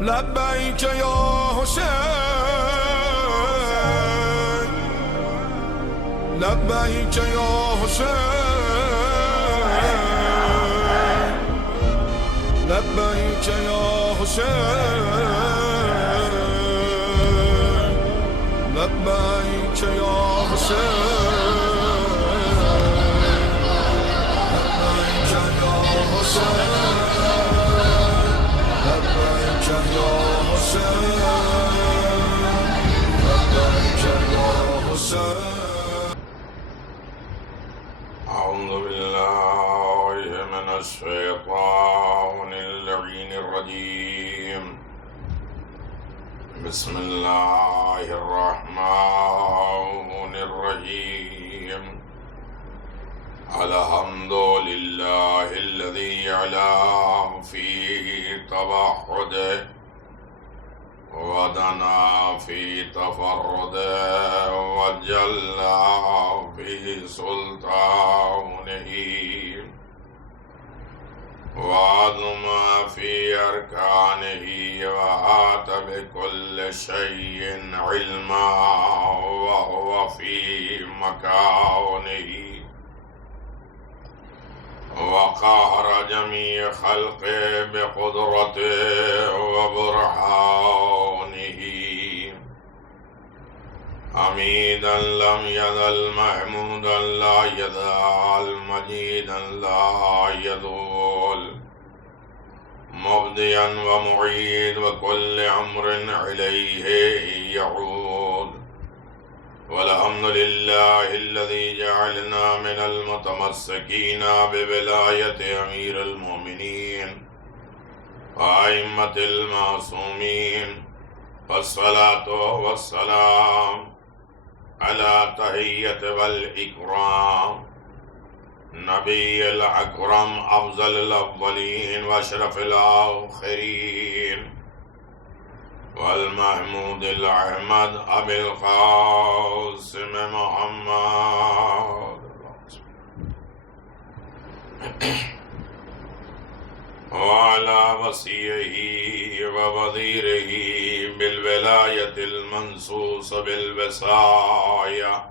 لبیک یا حسین، لبیک یا حسین، لبیک یا حسین، لبیک یا حسین، لبیک یا حسین، لبیک یا حسین، لبیک یا حسین. أعوذ بالله من الشيطان اللعين الرجيم. بسم الله الرحمن الرحيم. الحمد لله الذي يعلى في توحده ودنا في تفرده وجل في سلطانه وعظم في أركانه وأحاط بكل شيء علما وهو في مكانه وقهر جميع خلقه بقدرته وبرهانه حميدا لم يزل محمودا لا يزال مجيدا لا يزول مبديا ومعيد وكل أمر إليه يعود. والحمد لله الذي جعلنا من المتمسكين بولاية أمير المؤمنين وأئمة المعصومين، والصلاة والسلام على تحية والإكرام نبي الأكرم أفضل الأولين وأشرف الآخرين والمحمود الأحمد أبي القاسم محمد وعلى وصيه ووزيره بالولاية المنصوص بالوصاية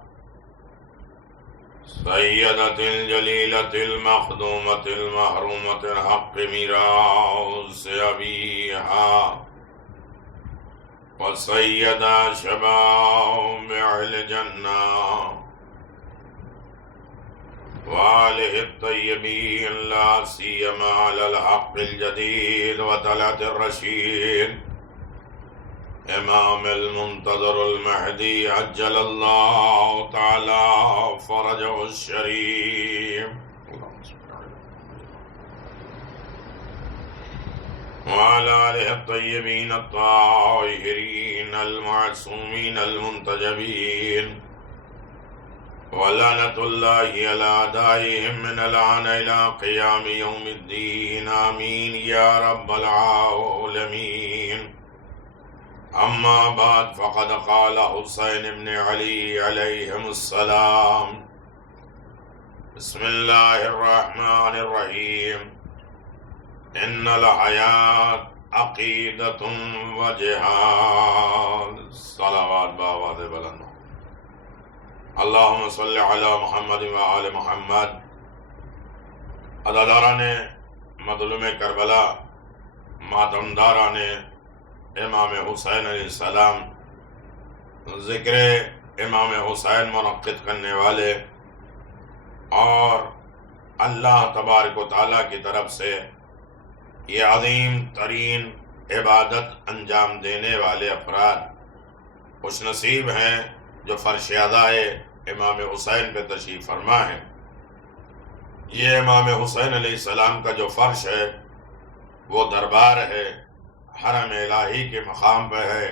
سيدة الجليلة المخدومة المحرومة حق ميراث أبيها وسيدة شباب أهل الجنة وآله الطيبين لا سيما على الحق الجديد وطلعة الرشيد إمام المنتظر المهدي عجل الله تعالى فرجه الشريف وعلى آله الطيبين الطاهرين المعصومين المنتجبين ولعنة الله على أعدائهم من الآن إلى قيام يوم الدين آمين يا رب العالمين. أما بعد فقد قال حسين بن علي عليهم السلام بسم الله الرحمن الرحيم إن الحياة عقيدة وجهاد. صلوات بآواز بلند. اللهم صل على محمد وآل محمد. عزاداران مظلوم کربلا، ماتمداران امام حسین علیہ السلام، ذکر امام حسین منعقد کرنے والے اور اللہ تبارک و تعالیٰ کی طرف سے یہ عظیم ترین عبادت انجام دینے والے افراد خوش نصیب ہیں جو فرش ادائے امام حسین پہ تشریف فرما ہے. یہ امام حسین علیہ السلام کا جو فرش ہے وہ دربار ہے، حرم الہی کے مقام پہ ہے،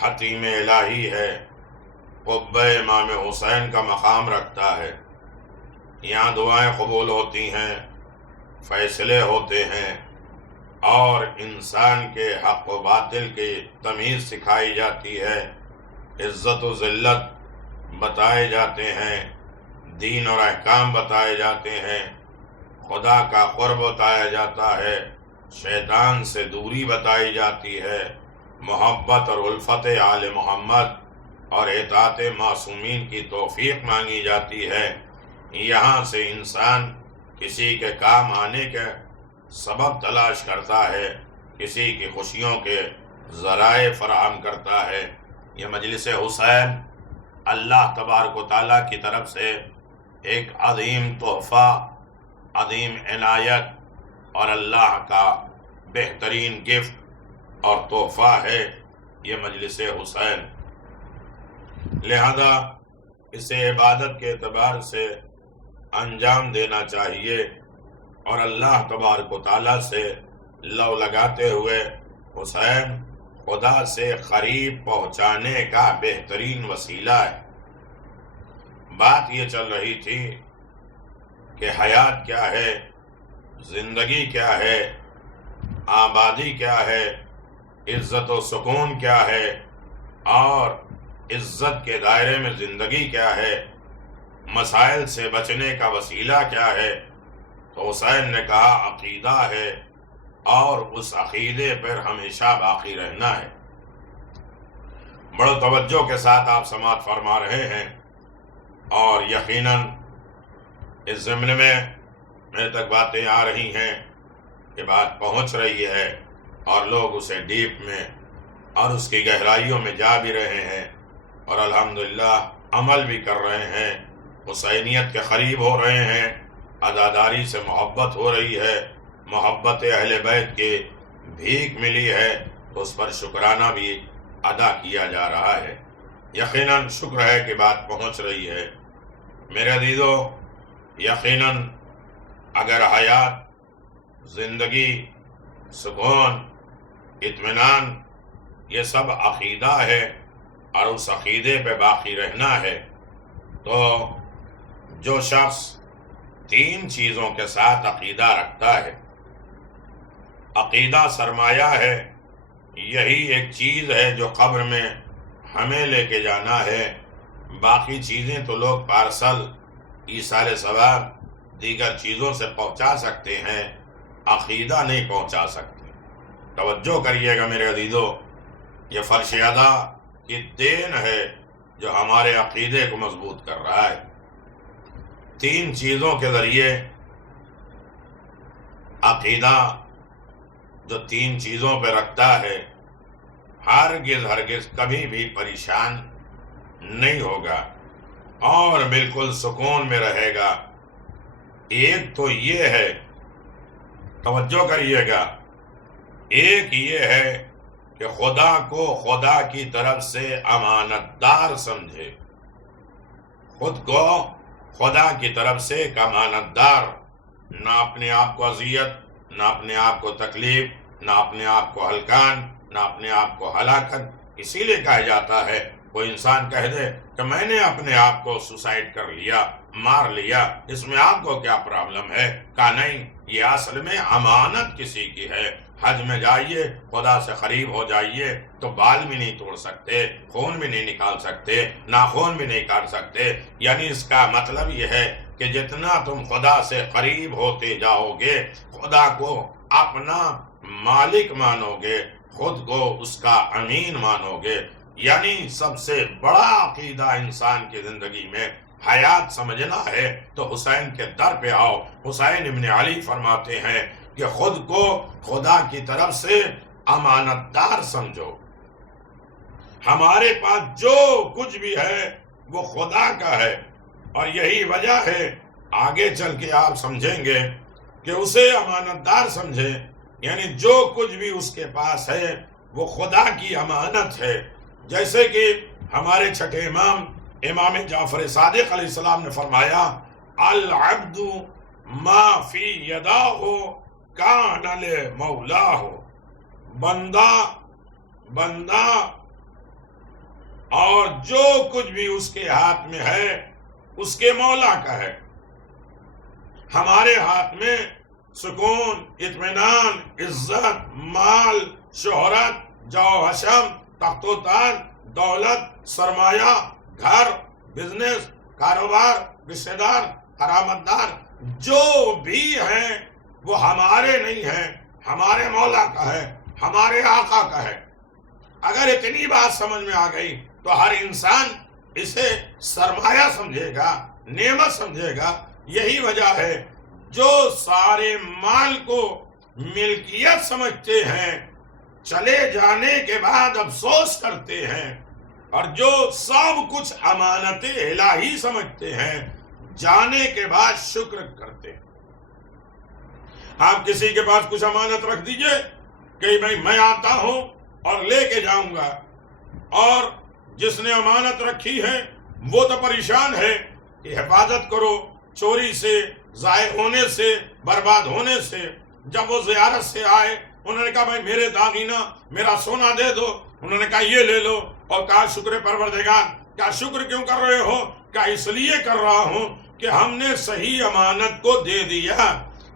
حتیم الہی ہے، قبہ امام حسین کا مقام رکھتا ہے. یہاں دعائیں قبول ہوتی ہیں، فیصلے ہوتے ہیں اور انسان کے حق و باطل کی تمیز سکھائی جاتی ہے، عزت و ذلت بتائے جاتے ہیں، دین اور احکام بتائے جاتے ہیں، خدا کا قرب بتایا جاتا ہے، شیطان سے دوری بتائی جاتی ہے، محبت اور الفت آل محمد اور اطاعت معصومین کی توفیق مانگی جاتی ہے۔ یہاں سے انسان کسی کے کام آنے کے سبب تلاش کرتا ہے، کسی کی خوشیوں کے ذرائع فراہم کرتا ہے۔ یہ مجلس حسین اللہ تبارک و تعالیٰ کی طرف سے ایک عظیم تحفہ، عظیم عنایت اور اللہ کا بہترین گفٹ اور تحفہ ہے یہ مجلس حسین۔ لہذا اسے عبادت کے اعتبار سے انجام دینا چاہیے اور اللہ تبارک و تعالیٰ سے لو لگاتے ہوئے حسین خدا سے قریب پہنچانے کا بہترین وسیلہ ہے۔ بات یہ چل رہی تھی کہ حیات کیا ہے، زندگی کیا ہے، آبادی کیا ہے، عزت و سکون کیا ہے، اور عزت کے دائرے میں زندگی کیا ہے، مسائل سے بچنے کا وسیلہ کیا ہے۔ تو حسین نے کہا عقیدہ ہے، اور اس عقیدے پر ہمیشہ باقی رہنا ہے۔ بڑے توجہ کے ساتھ آپ سماعت فرما رہے ہیں، اور یقیناً اس ضمن میں میرے تک باتیں آ رہی ہیں کہ بات پہنچ رہی ہے اور لوگ اسے ڈیپ میں اور اس کی گہرائیوں میں جا بھی رہے ہیں اور الحمدللہ عمل بھی کر رہے ہیں، حسینیت کے قریب ہو رہے ہیں، عزاداری سے محبت ہو رہی ہے، محبت اہل بیت کی بھیک ملی ہے تو اس پر شکرانہ بھی ادا کیا جا رہا ہے۔ یقیناً شکر ہے کہ بات پہنچ رہی ہے۔ میرے عزیزو، یقیناً اگر حیات، زندگی، سکون، اطمینان یہ سب عقیدہ ہے اور اس عقیدے پہ باقی رہنا ہے، تو جو شخص تین چیزوں کے ساتھ عقیدہ رکھتا ہے، عقیدہ سرمایہ ہے، یہی ایک چیز ہے جو قبر میں ہمیں لے کے جانا ہے، باقی چیزیں تو لوگ پارسل، ایصال ثواب، دیگر چیزوں سے پہنچا سکتے ہیں، عقیدہ نہیں پہنچا سکتے۔ توجہ کریے گا میرے عزیزو، یہ فرش ادا کی دین ہے جو ہمارے عقیدے کو مضبوط کر رہا ہے۔ تین چیزوں کے ذریعے عقیدہ جو تین چیزوں پہ رکھتا ہے ہرگز کبھی بھی پریشان نہیں ہوگا اور بالکل سکون میں رہے گا۔ ایک تو یہ ہے، توجہ کریے گا، ایک یہ ہے کہ خدا کو خدا کی طرف سے امانت دار سمجھے، خود کو خدا کی طرف سے ایک امانت دار، نہ اپنے آپ کو اذیت، نہ اپنے آپ کو تکلیف، نہ اپنے آپ کو ہلکان، نہ اپنے آپ کو ہلاکت۔ اسی لیے کہا جاتا ہے کوئی انسان کہہ دے کہ میں نے اپنے آپ کو سوسائڈ کر لیا، مار لیا، اس میں آپ کو کیا پرابلم ہے؟ کہا نہیں، یہ اصل میں امانت کسی کی ہے۔ حج میں جائیے، خدا سے قریب ہو جائیے تو بال بھی نہیں توڑ سکتے، خون بھی نہیں نکال سکتے، ناخون بھی نہیں کاٹ سکتے۔ یعنی اس کا مطلب یہ ہے کہ جتنا تم خدا سے قریب ہوتے جاؤ گے، خدا کو اپنا مالک مانو گے، خود کو اس کا امین مانو گے۔ یعنی سب سے بڑا عقیدہ انسان کی زندگی میں حیات سمجھنا ہے تو حسین کے در پہ آؤ۔ حسین ابن علی فرماتے ہیں کہ خود کو خدا کی طرف سے امانت دار سمجھو، ہمارے پاس جو کچھ بھی ہے وہ خدا کا ہے، اور یہی وجہ ہے آگے چل کے آپ سمجھیں گے کہ اسے امانت دار سمجھیں، یعنی جو کچھ بھی اس کے پاس ہے وہ خدا کی امانت ہے۔ جیسے کہ ہمارے چھٹے امام امام جعفر صادق علیہ السلام نے فرمایا، العبد ما فی یداہ کان لمولاہ، بندہ اور جو کچھ بھی اس کے ہاتھ میں ہے اس کے مولا کا ہے۔ ہمارے ہاتھ میں سکون، اطمینان، عزت، مال، شہرت، جاہ و حشم، تخت و تاج، دولت، سرمایہ، گھر، بزنس، کاروبار، رشتہ دار، حرامت دار، جو بھی ہیں وہ ہمارے نہیں ہیں، ہمارے مولا کا ہے، ہمارے آقا کا ہے۔ اگر اتنی بات سمجھ میں آ گئی تو ہر انسان اسے سرمایہ سمجھے گا، نعمت سمجھے گا۔ یہی وجہ ہے جو سارے مال کو ملکیت سمجھتے ہیں، چلے جانے کے بعد افسوس کرتے ہیں، اور جو سب کچھ امانت الہی سمجھتے ہیں، جانے کے بعد شکر کرتے ہیں۔ آپ کسی کے پاس کچھ امانت رکھ دیجئے کہ بھائی میں آتا ہوں اور لے کے جاؤں گا، اور جس نے امانت رکھی ہے وہ تو پریشان ہے کہ حفاظت کرو چوری سے، ضائع ہونے سے، برباد ہونے سے۔ جب وہ زیارت سے آئے، انہوں نے کہا بھائی میرے داغینہ، میرا سونا دے دو۔ انہوں نے کہا یہ لے لو، اور کہا شکر پروردگار۔ کیا شکر کیوں کر رہے ہو؟ کیا اس لیے کر رہا ہوں کہ ہم نے صحیح امانت کو دے دیا۔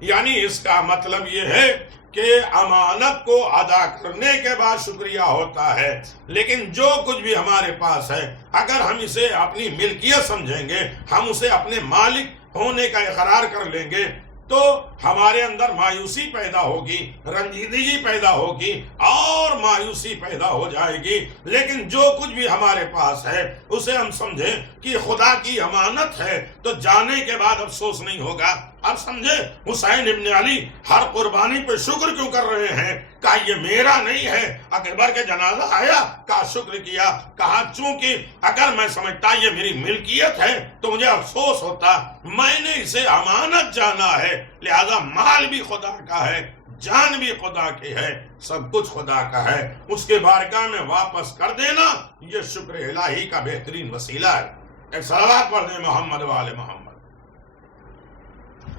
یعنی اس کا مطلب یہ ہے کہ امانت کو ادا کرنے کے بعد شکریہ ہوتا ہے، لیکن جو کچھ بھی ہمارے پاس ہے اگر ہم اسے اپنی ملکیت سمجھیں گے، ہم اسے اپنے مالک ہونے کا اقرار کر لیں گے، تو ہمارے اندر مایوسی پیدا ہوگی، رنجیدگی پیدا ہوگی، اور مایوسی پیدا ہو جائے گی۔ لیکن جو کچھ بھی ہمارے پاس ہے اسے ہم سمجھیں کہ خدا کی امانت ہے، تو جانے کے بعد افسوس نہیں ہوگا۔ اب سمجھے حسین ابن علی ہر قربانی پہ شکر کیوں کر رہے ہیں؟ کہا یہ میرا نہیں ہے۔ اکبر کے جنازہ آیا، کہا شکر کیا، کہا چونکہ اگر میں سمجھتا یہ میری ملکیت ہے تو مجھے افسوس ہوتا، میں نے اسے امانت جانا ہے، لہذا مال بھی خدا کا ہے، جان بھی خدا کی ہے، سب کچھ خدا کا ہے، اس کے بارگاہ میں واپس کر دینا یہ شکر الہی کا بہترین وسیلہ ہے۔ ایک صلوات پڑھ دیں محمد و آل محمد۔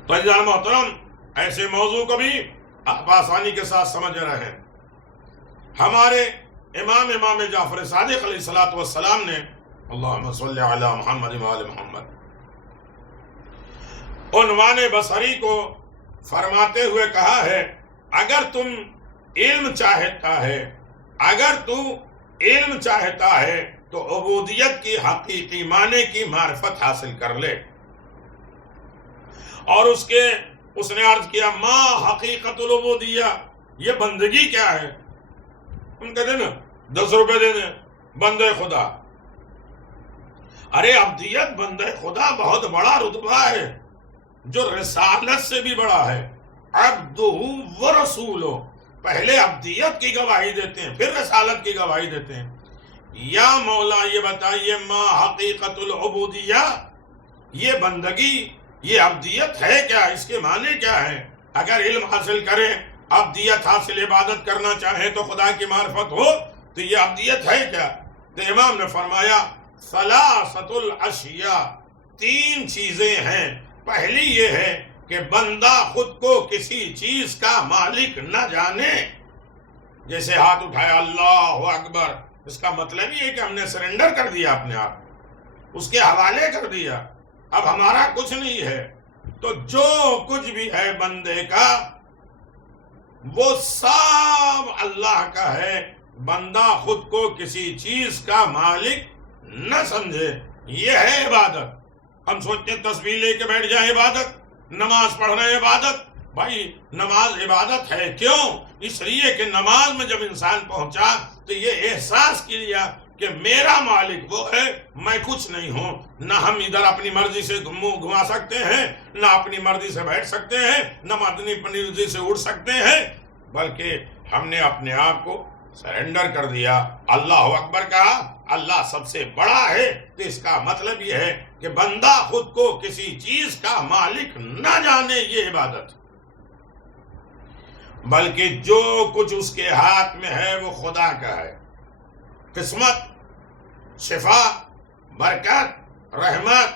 تو عزیزان محترم، ایسے موضوع کو بھی آپ آسانی کے ساتھ سمجھ رہے ہیں۔ ہمارے امام جعفر صادق علیہ السلام نے اللہم صلی علی محمد و آل محمد عنوان بصری کو فرماتے ہوئے کہا ہے، اگر تم علم چاہتا ہے، اگر تو علم چاہتا ہے تو عبودیت کی حقیقی معنی کی معرفت حاصل کر لے۔ اور اس نے عرض کیا ما حقیقت العبودیہ، یہ بندگی کیا ہے؟ ہم کہتے ہیں نا 10 روپے دے دیں بندے خدا۔ ارے عبدیت بندے خدا بہت بڑا رتبہ ہے جو رسالت سے بھی بڑا ہے۔ عبدہ و رسولہ، پہلے عبدیت کی گواہی دیتے ہیں پھر رسالت کی گواہی دیتے ہیں۔ یا مولا یہ بتائیے ما حقیقت العبودیہ، یہ بندگی، یہ عبدیت ہے کیا؟ اس کے معنی کیا ہے؟ اگر علم حاصل کریں، عبدیت حاصل، عبادت کرنا چاہیں تو خدا کی معرفت ہو، تو یہ عبدیت ہے کیا؟ تو امام نے فرمایا ثلاثۃ الاشیاء، 3 چیزیں ہیں۔ پہلی یہ ہے کہ بندہ خود کو کسی چیز کا مالک نہ جانے۔ جیسے ہاتھ اٹھایا اللہ اکبر، اس کا مطلب یہ ہے کہ ہم نے سرنڈر کر دیا اپنے آپ، اس کے حوالے کر دیا، اب ہمارا کچھ نہیں ہے۔ تو جو کچھ بھی ہے بندے کا وہ سب اللہ کا ہے۔ بندہ خود کو کسی چیز کا مالک نہ سمجھے، یہ ہے عبادت۔ ہم سوچتے ہیں تسبیح لے کے بیٹھ جائیں عبادت، نماز پڑھ رہے ہیں عبادت۔ بھائی نماز عبادت ہے، کیوں؟ اس لیے کہ نماز میں جب انسان پہنچا تو یہ احساس کیا کہ میرا مالک وہ ہے، میں کچھ نہیں ہوں۔ نہ ہم ادھر اپنی مرضی سے منہ گھما سکتے ہیں، نہ اپنی مرضی سے بیٹھ سکتے ہیں، نہ اپنی مرضی سے اڑ سکتے ہیں، بلکہ ہم نے اپنے آپ کو سرنڈر کر دیا۔ اللہ اکبر کہا، اللہ سب سے بڑا ہے۔ تو اس کا مطلب یہ ہے کہ بندہ خود کو کسی چیز کا مالک نہ جانے، یہ عبادت، بلکہ جو کچھ اس کے ہاتھ میں ہے وہ خدا کا ہے۔ قسمت، شفا، برکت، رحمت،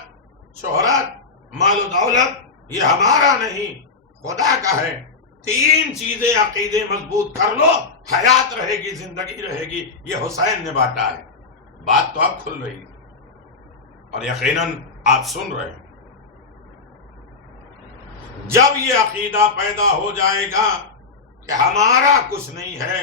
شہرت، مال و دولت، یہ ہمارا نہیں، خدا کا ہے۔ 3 چیزیں عقیدے مضبوط کر لو، حیات رہے گی، زندگی رہے گی۔ یہ حسین نے بانٹا ہے۔ بات تو اب کھل رہی ہے اور یقیناً آپ سن رہے ہیں۔ جب یہ عقیدہ پیدا ہو جائے گا کہ ہمارا کچھ نہیں ہے،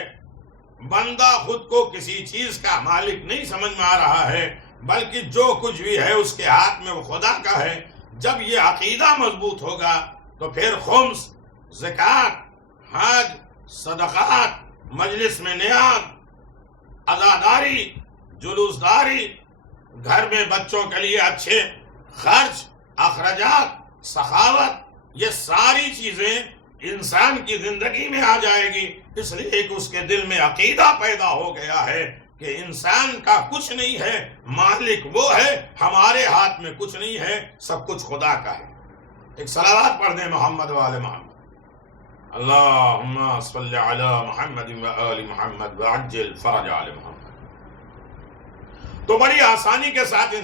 بندہ خود کو کسی چیز کا مالک نہیں سمجھ میں آ رہا ہے، بلکہ جو کچھ بھی ہے اس کے ہاتھ میں وہ خدا کا ہے، جب یہ عقیدہ مضبوط ہوگا تو پھر خمس، زکوٰۃ، حج، صدقات، مجلس میں نیاز، عزاداری، جلوس داری، گھر میں بچوں کے لیے اچھے خرچ، اخراجات، سخاوت، یہ ساری چیزیں انسان کی زندگی میں آ جائے گی، اس لیے کہ اس کے دل میں عقیدہ پیدا ہو گیا ہے کہ انسان کا کچھ نہیں ہے، مالک وہ ہے، ہمارے ہاتھ میں کچھ نہیں ہے، سب کچھ خدا کا ہے۔ ایک صلوات پڑھ دیں محمد و آل محمد۔ اللہم صلی علی محمد و آل محمد وعجل فرج آل محمد۔ تو بڑی آسانی کے ساتھ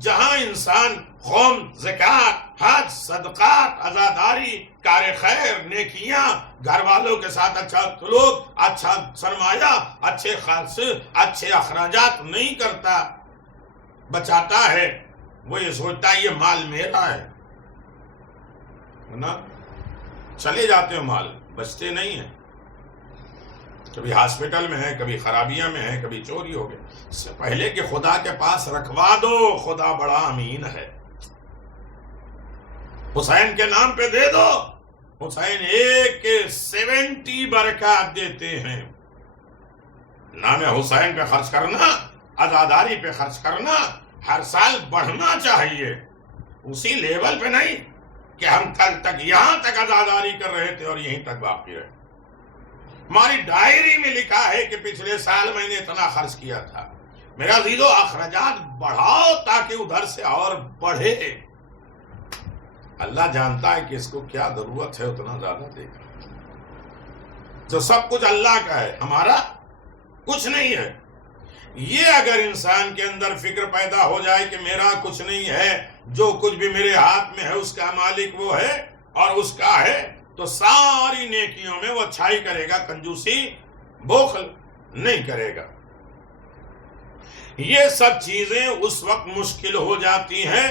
جہاں انسان قوم، زکوٰۃ، حج، صدقات، عزاداری، کار خیر، نیکیاں، گھر والوں کے ساتھ اچھا سلوک، اچھا سرمایہ، اچھے خرچ، اچھے اخراجات نہیں کرتا، بچاتا ہے، وہ یہ سوچتا ہے یہ مال میرا ہے نا، چلے جاتے ہیں مال، بچتے نہیں ہیں، کبھی ہاسپٹل میں ہے، کبھی خرابیاں میں ہے، کبھی چوری ہو گئی، اس سے پہلے کہ خدا کے پاس رکھوا دو، خدا بڑا امین ہے، حسین کے نام پہ دے دو، حسین ایک کے 70 برکات دیتے ہیں۔ نام حسین پہ خرچ کرنا، عزاداری پہ خرچ کرنا، ہر سال بڑھنا چاہیے، اسی لیول پہ نہیں کہ ہم کل تک یہاں تک عزاداری کر رہے تھے اور یہیں تک باقی رہے۔ ہماری ڈائری میں لکھا ہے کہ پچھلے سال میں نے اتنا خرچ کیا تھا۔ میرا عزیزو، اخراجات بڑھاؤ تاکہ ادھر سے اور بڑھے۔ اللہ جانتا ہے کہ اس کو کیا ضرورت ہے، اتنا زیادہ دے گا۔ جو سب کچھ اللہ کا ہے، ہمارا کچھ نہیں ہے۔ یہ اگر انسان کے اندر فکر پیدا ہو جائے کہ میرا کچھ نہیں ہے، جو کچھ بھی میرے ہاتھ میں ہے اس کا مالک وہ ہے اور اس کا ہے، تو ساری نیکیوں میں وہ اچھائی کرے گا، کنجوسی، بخل نہیں کرے گا۔ یہ سب چیزیں اس وقت مشکل ہو جاتی ہیں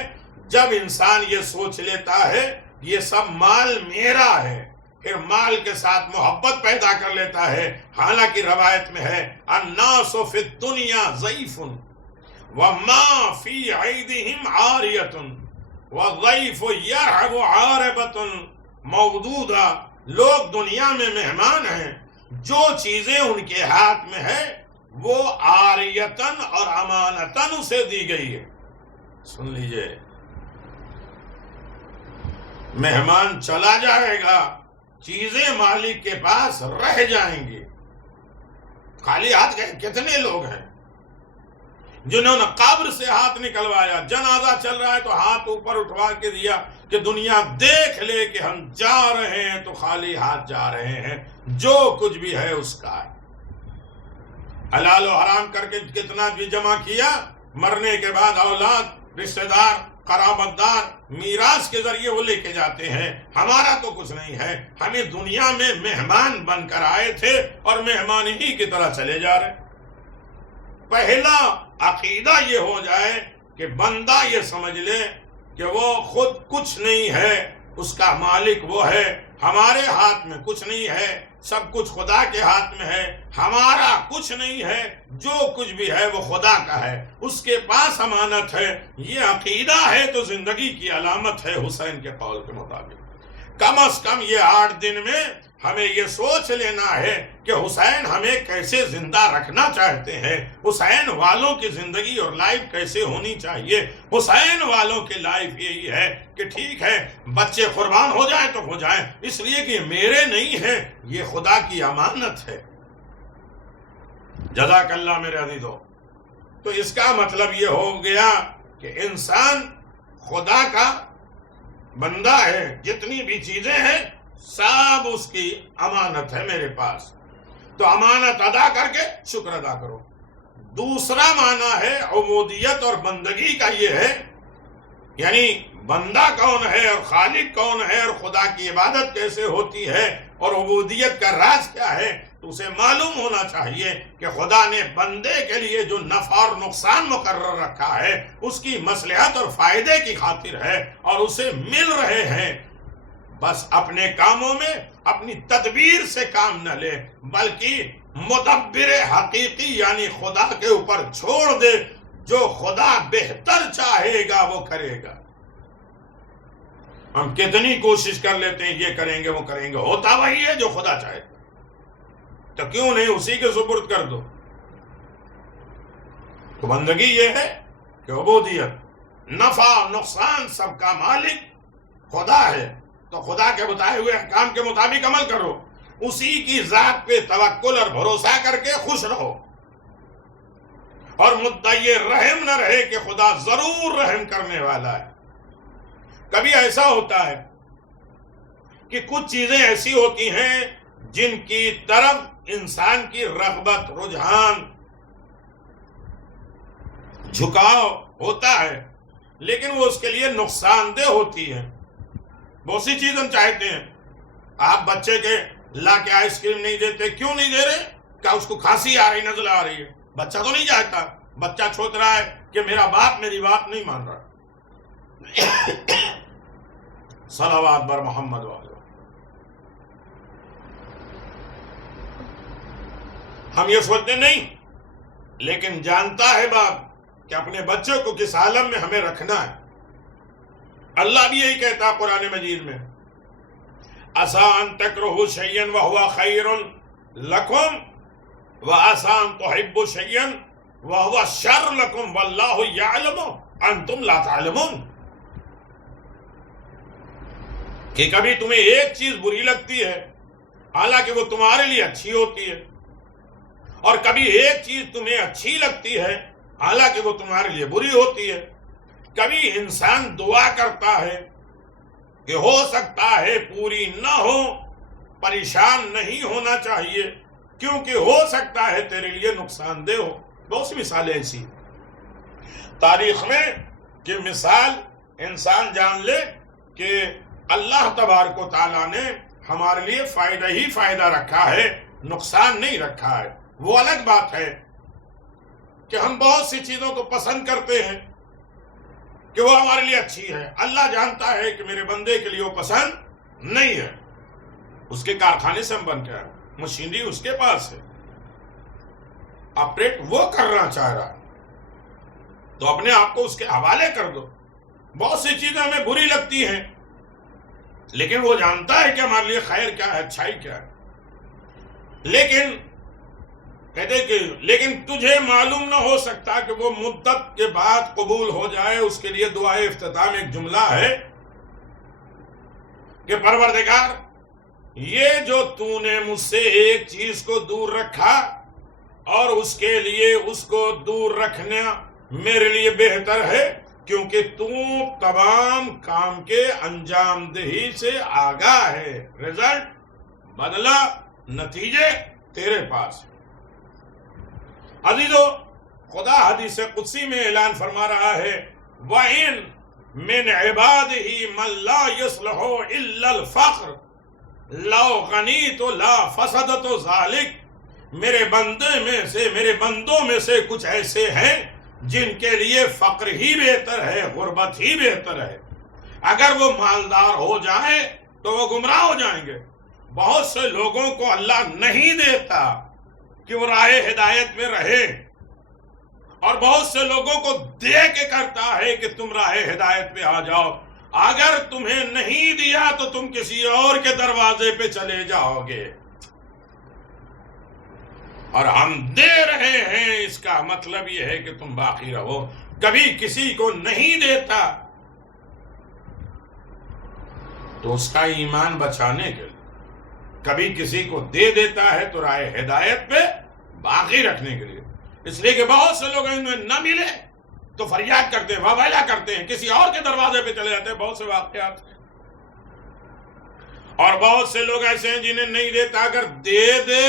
جب انسان یہ سوچ لیتا ہے یہ سب مال میرا ہے، پھر مال کے ساتھ محبت پیدا کر لیتا ہے۔ حالانکہ روایت میں ہے الناس فی الدنیا ضعیف وما فی عیدہم عاریۃ والضیف یرحب عاربۃ مودودہ۔ لوگ دنیا میں مہمان ہیں، جو چیزیں ان کے ہاتھ میں ہے وہ عاریتاً اور امانتاً اسے دی گئی ہے۔ سن لیجئے، مہمان چلا جائے گا، چیزیں مالک کے پاس رہ جائیں گی۔ خالی ہاتھ گئے کتنے لوگ ہیں جنہوں نے قبر سے ہاتھ نکلوایا، جنازہ چل رہا ہے تو ہاتھ اوپر اٹھوا کے دیا کہ دنیا دیکھ لے کہ ہم جا رہے ہیں تو خالی ہاتھ جا رہے ہیں، جو کچھ بھی ہے اس کا ہے۔ حلال و حرام کر کے کتنا بھی جمع کیا، مرنے کے بعد اولاد، رشتہ دار، قرابت دار میراث کے ذریعے وہ لے کے جاتے ہیں۔ ہمارا تو کچھ نہیں ہے، ہمیں دنیا میں مہمان بن کر آئے تھے اور مہمان ہی کی طرح چلے جا رہے۔ پہلا عقیدہ یہ ہو جائے کہ بندہ یہ سمجھ لے کہ وہ خود کچھ نہیں ہے، اس کا مالک وہ ہے، ہمارے ہاتھ میں کچھ نہیں ہے، سب کچھ خدا کے ہاتھ میں ہے، ہمارا کچھ نہیں ہے، جو کچھ بھی ہے وہ خدا کا ہے، اس کے پاس امانت ہے۔ یہ عقیدہ ہے تو زندگی کی علامت ہے حسین کے قول کے مطابق۔ کم از کم یہ 8 دن میں ہمیں یہ سوچ لینا ہے کہ حسین ہمیں کیسے زندہ رکھنا چاہتے ہیں، حسین والوں کی زندگی اور لائف کیسے ہونی چاہیے۔ حسین والوں کی لائف یہی ہے کہ ٹھیک ہے بچے قربان ہو جائیں تو ہو جائیں، اس لیے کہ میرے نہیں ہیں، یہ خدا کی امانت ہے۔ جزاک اللہ میرے عزیزو۔ تو اس کا مطلب یہ ہو گیا کہ انسان خدا کا بندہ ہے، جتنی بھی چیزیں ہیں سب اس کی امانت ہے میرے پاس، تو امانت ادا کر کے شکر ادا کرو۔ دوسرا معنی ہے عبودیت اور بندگی کا، یہ ہے یعنی بندہ کون ہے اور خالق کون ہے اور خدا کی عبادت کیسے ہوتی ہے اور عبودیت کا راز کیا ہے، تو اسے معلوم ہونا چاہیے کہ خدا نے بندے کے لیے جو نفع اور نقصان مقرر رکھا ہے اس کی مصلحت اور فائدے کی خاطر ہے اور اسے مل رہے ہیں۔ بس اپنے کاموں میں اپنی تدبیر سے کام نہ لے، بلکہ مدبر حقیقی یعنی خدا کے اوپر چھوڑ دے، جو خدا بہتر چاہے گا وہ کرے گا۔ ہم کتنی کوشش کر لیتے ہیں یہ کریں گے وہ کریں گے، ہوتا وہی ہے جو خدا چاہے۔ تو کیوں نہیں اسی کے سپرد کر دو؟ تو بندگی یہ ہے کہ عبودیت، نفع نقصان سب کا مالک خدا ہے، تو خدا کے بتائے ہوئے احکام کے مطابق عمل کرو، اسی کی ذات پہ توکل اور بھروسہ کر کے خوش رہو، اور مدعی رحم نہ رہے کہ خدا ضرور رحم کرنے والا ہے۔ کبھی ایسا ہوتا ہے کہ کچھ چیزیں ایسی ہوتی ہیں جن کی طرف انسان کی رغبت، رجحان، جھکاؤ ہوتا ہے، لیکن وہ اس کے لیے نقصان دہ ہوتی ہے۔ بہت سی چیز ہم چاہتے ہیں، آپ بچے کے لا کے آئس کریم نہیں دیتے، کیوں نہیں دے رہے؟ کیا اس کو کھانسی آ رہی، نزلہ آ رہی ہے؟ بچہ تو نہیں چاہتا، بچہ سوچ رہا ہے کہ میرا باپ میری بات نہیں مان رہا۔ صلوات بر محمد والے، ہم یہ سوچتے نہیں، لیکن جانتا ہے باپ کہ اپنے بچوں کو کس عالم میں ہمیں رکھنا ہے۔ اللہ بھی یہی کہتا ہے قرآن مجید میں، عسیٰ ان تکرہوا شیئا وہو خیر لکم وعسیٰ ان تحبوا شیئا وہو شر لکم واللہ یعلم انتم لا تعلمون، کہ کبھی تمہیں ایک چیز بری لگتی ہے حالانکہ وہ تمہارے لیے اچھی ہوتی ہے، اور کبھی ایک چیز تمہیں اچھی لگتی ہے حالانکہ وہ تمہارے لیے بری ہوتی ہے۔ کبھی انسان دعا کرتا ہے کہ ہو سکتا ہے پوری نہ ہو، پریشان نہیں ہونا چاہیے، کیونکہ ہو سکتا ہے تیرے لیے نقصان دہ ہو۔ بہت سی مثالیں ایسی تاریخ میں کہ مثال انسان جان لے کہ اللہ تبارک و تعالیٰ نے ہمارے لیے فائدہ ہی فائدہ رکھا ہے، نقصان نہیں رکھا ہے۔ وہ الگ بات ہے کہ ہم بہت سی چیزوں کو پسند کرتے ہیں کہ وہ ہمارے لیے اچھی ہے، اللہ جانتا ہے کہ میرے بندے کے لیے وہ پسند نہیں ہے، اس کے کارخانے سے ہم بن کے آئے، مشینری اس کے پاس ہے، آپریٹ وہ کرنا چاہ رہا ہے، تو اپنے آپ کو اس کے حوالے کر دو۔ بہت سی چیزیں ہمیں بری لگتی ہیں، لیکن وہ جانتا ہے کہ ہمارے لیے خیر کیا ہے، اچھائی کیا ہے، لیکن کہتے کہ لیکن تجھے معلوم نہ ہو سکتا کہ وہ مدت کے بعد قبول ہو جائے۔ اس کے لیے دعائے افتتاح میں ایک جملہ ہے کہ پروردگار، یہ جو تو نے مجھ سے ایک چیز کو دور رکھا اور اس کے لیے اس کو دور رکھنا میرے لیے بہتر ہے، کیونکہ تو تمام کام کے انجام دہی سے آگاہ ہے، رزلٹ، بدلہ، نتیجے تیرے پاس ہے۔ عزیزو، خدا حدیث قدسی میں اعلان فرما رہا ہے، وَإِن مِّنْ عِبَادِهِ مَن لَا يُصْلِحُ إِلَّا الْفَقْرُ لَوْ غَنِيتُ لَا فَسَدَتُ ذَلِكَ، میرے بندوں میں سے کچھ ایسے ہیں جن کے لیے فقر ہی بہتر ہے، غربت ہی بہتر ہے۔ اگر وہ مالدار ہو جائیں تو وہ گمراہ ہو جائیں گے۔ بہت سے لوگوں کو اللہ نہیں دیتا کہ وہ راہ ہدایت میں رہے، اور بہت سے لوگوں کو دے کے کرتا ہے کہ تم راہ ہدایت پہ آ جاؤ۔ اگر تمہیں نہیں دیا تو تم کسی اور کے دروازے پہ چلے جاؤ گے، اور ہم دے رہے ہیں، اس کا مطلب یہ ہے کہ تم باقی رہو۔ کبھی کسی کو نہیں دیتا تو اس کا ایمان بچانے کے لیے، کبھی کسی کو دے دیتا ہے تو راہ ہدایت پہ باقی رکھنے کے لیے۔ اس لیے کہ بہت سے لوگ انہیں نہ ملے تو فریاد کرتے ہیں، واویلا کرتے ہیں، کسی اور کے دروازے پہ چلے جاتے ہیں۔ بہت سے واقعات ہیں، اور بہت سے لوگ ایسے ہیں جنہیں نہیں دیتا، اگر دے دے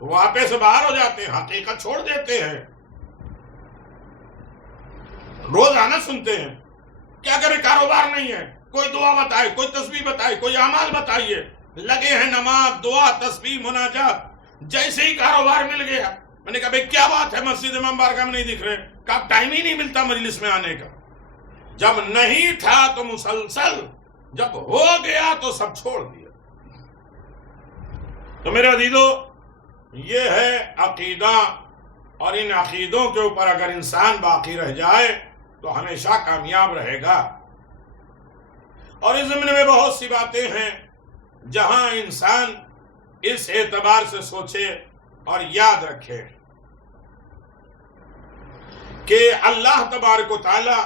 تو وہ آپے سے باہر ہو جاتے ہیں، حقیقت چھوڑ دیتے ہیں۔ روزانہ سنتے ہیں، کیا کرے، کاروبار نہیں ہے، کوئی دعا بتائے، کوئی تسبیح بتائے، کوئی اعمال بتائیے، لگے ہیں نماز، دعا، تسبیح، مناجات۔ جیسے ہی کاروبار مل گیا، میں نے کہا بھئی کیا بات ہے، مسجد امام بارگاہ میں نہیں دکھ رہے؟ کہا ٹائم ہی نہیں ملتا مجلس میں آنے کا۔ جب نہیں تھا تو مسلسل، جب ہو گیا تو سب چھوڑ دیا۔ تو میرے عزیزو، یہ ہے عقیدہ، اور ان عقیدوں کے اوپر اگر انسان باقی رہ جائے تو ہمیشہ کامیاب رہے گا۔ اور اس ضمن میں بہت سی باتیں ہیں جہاں انسان اس اعتبار سے سوچے اور یاد رکھے کہ اللہ تبارک و تعالی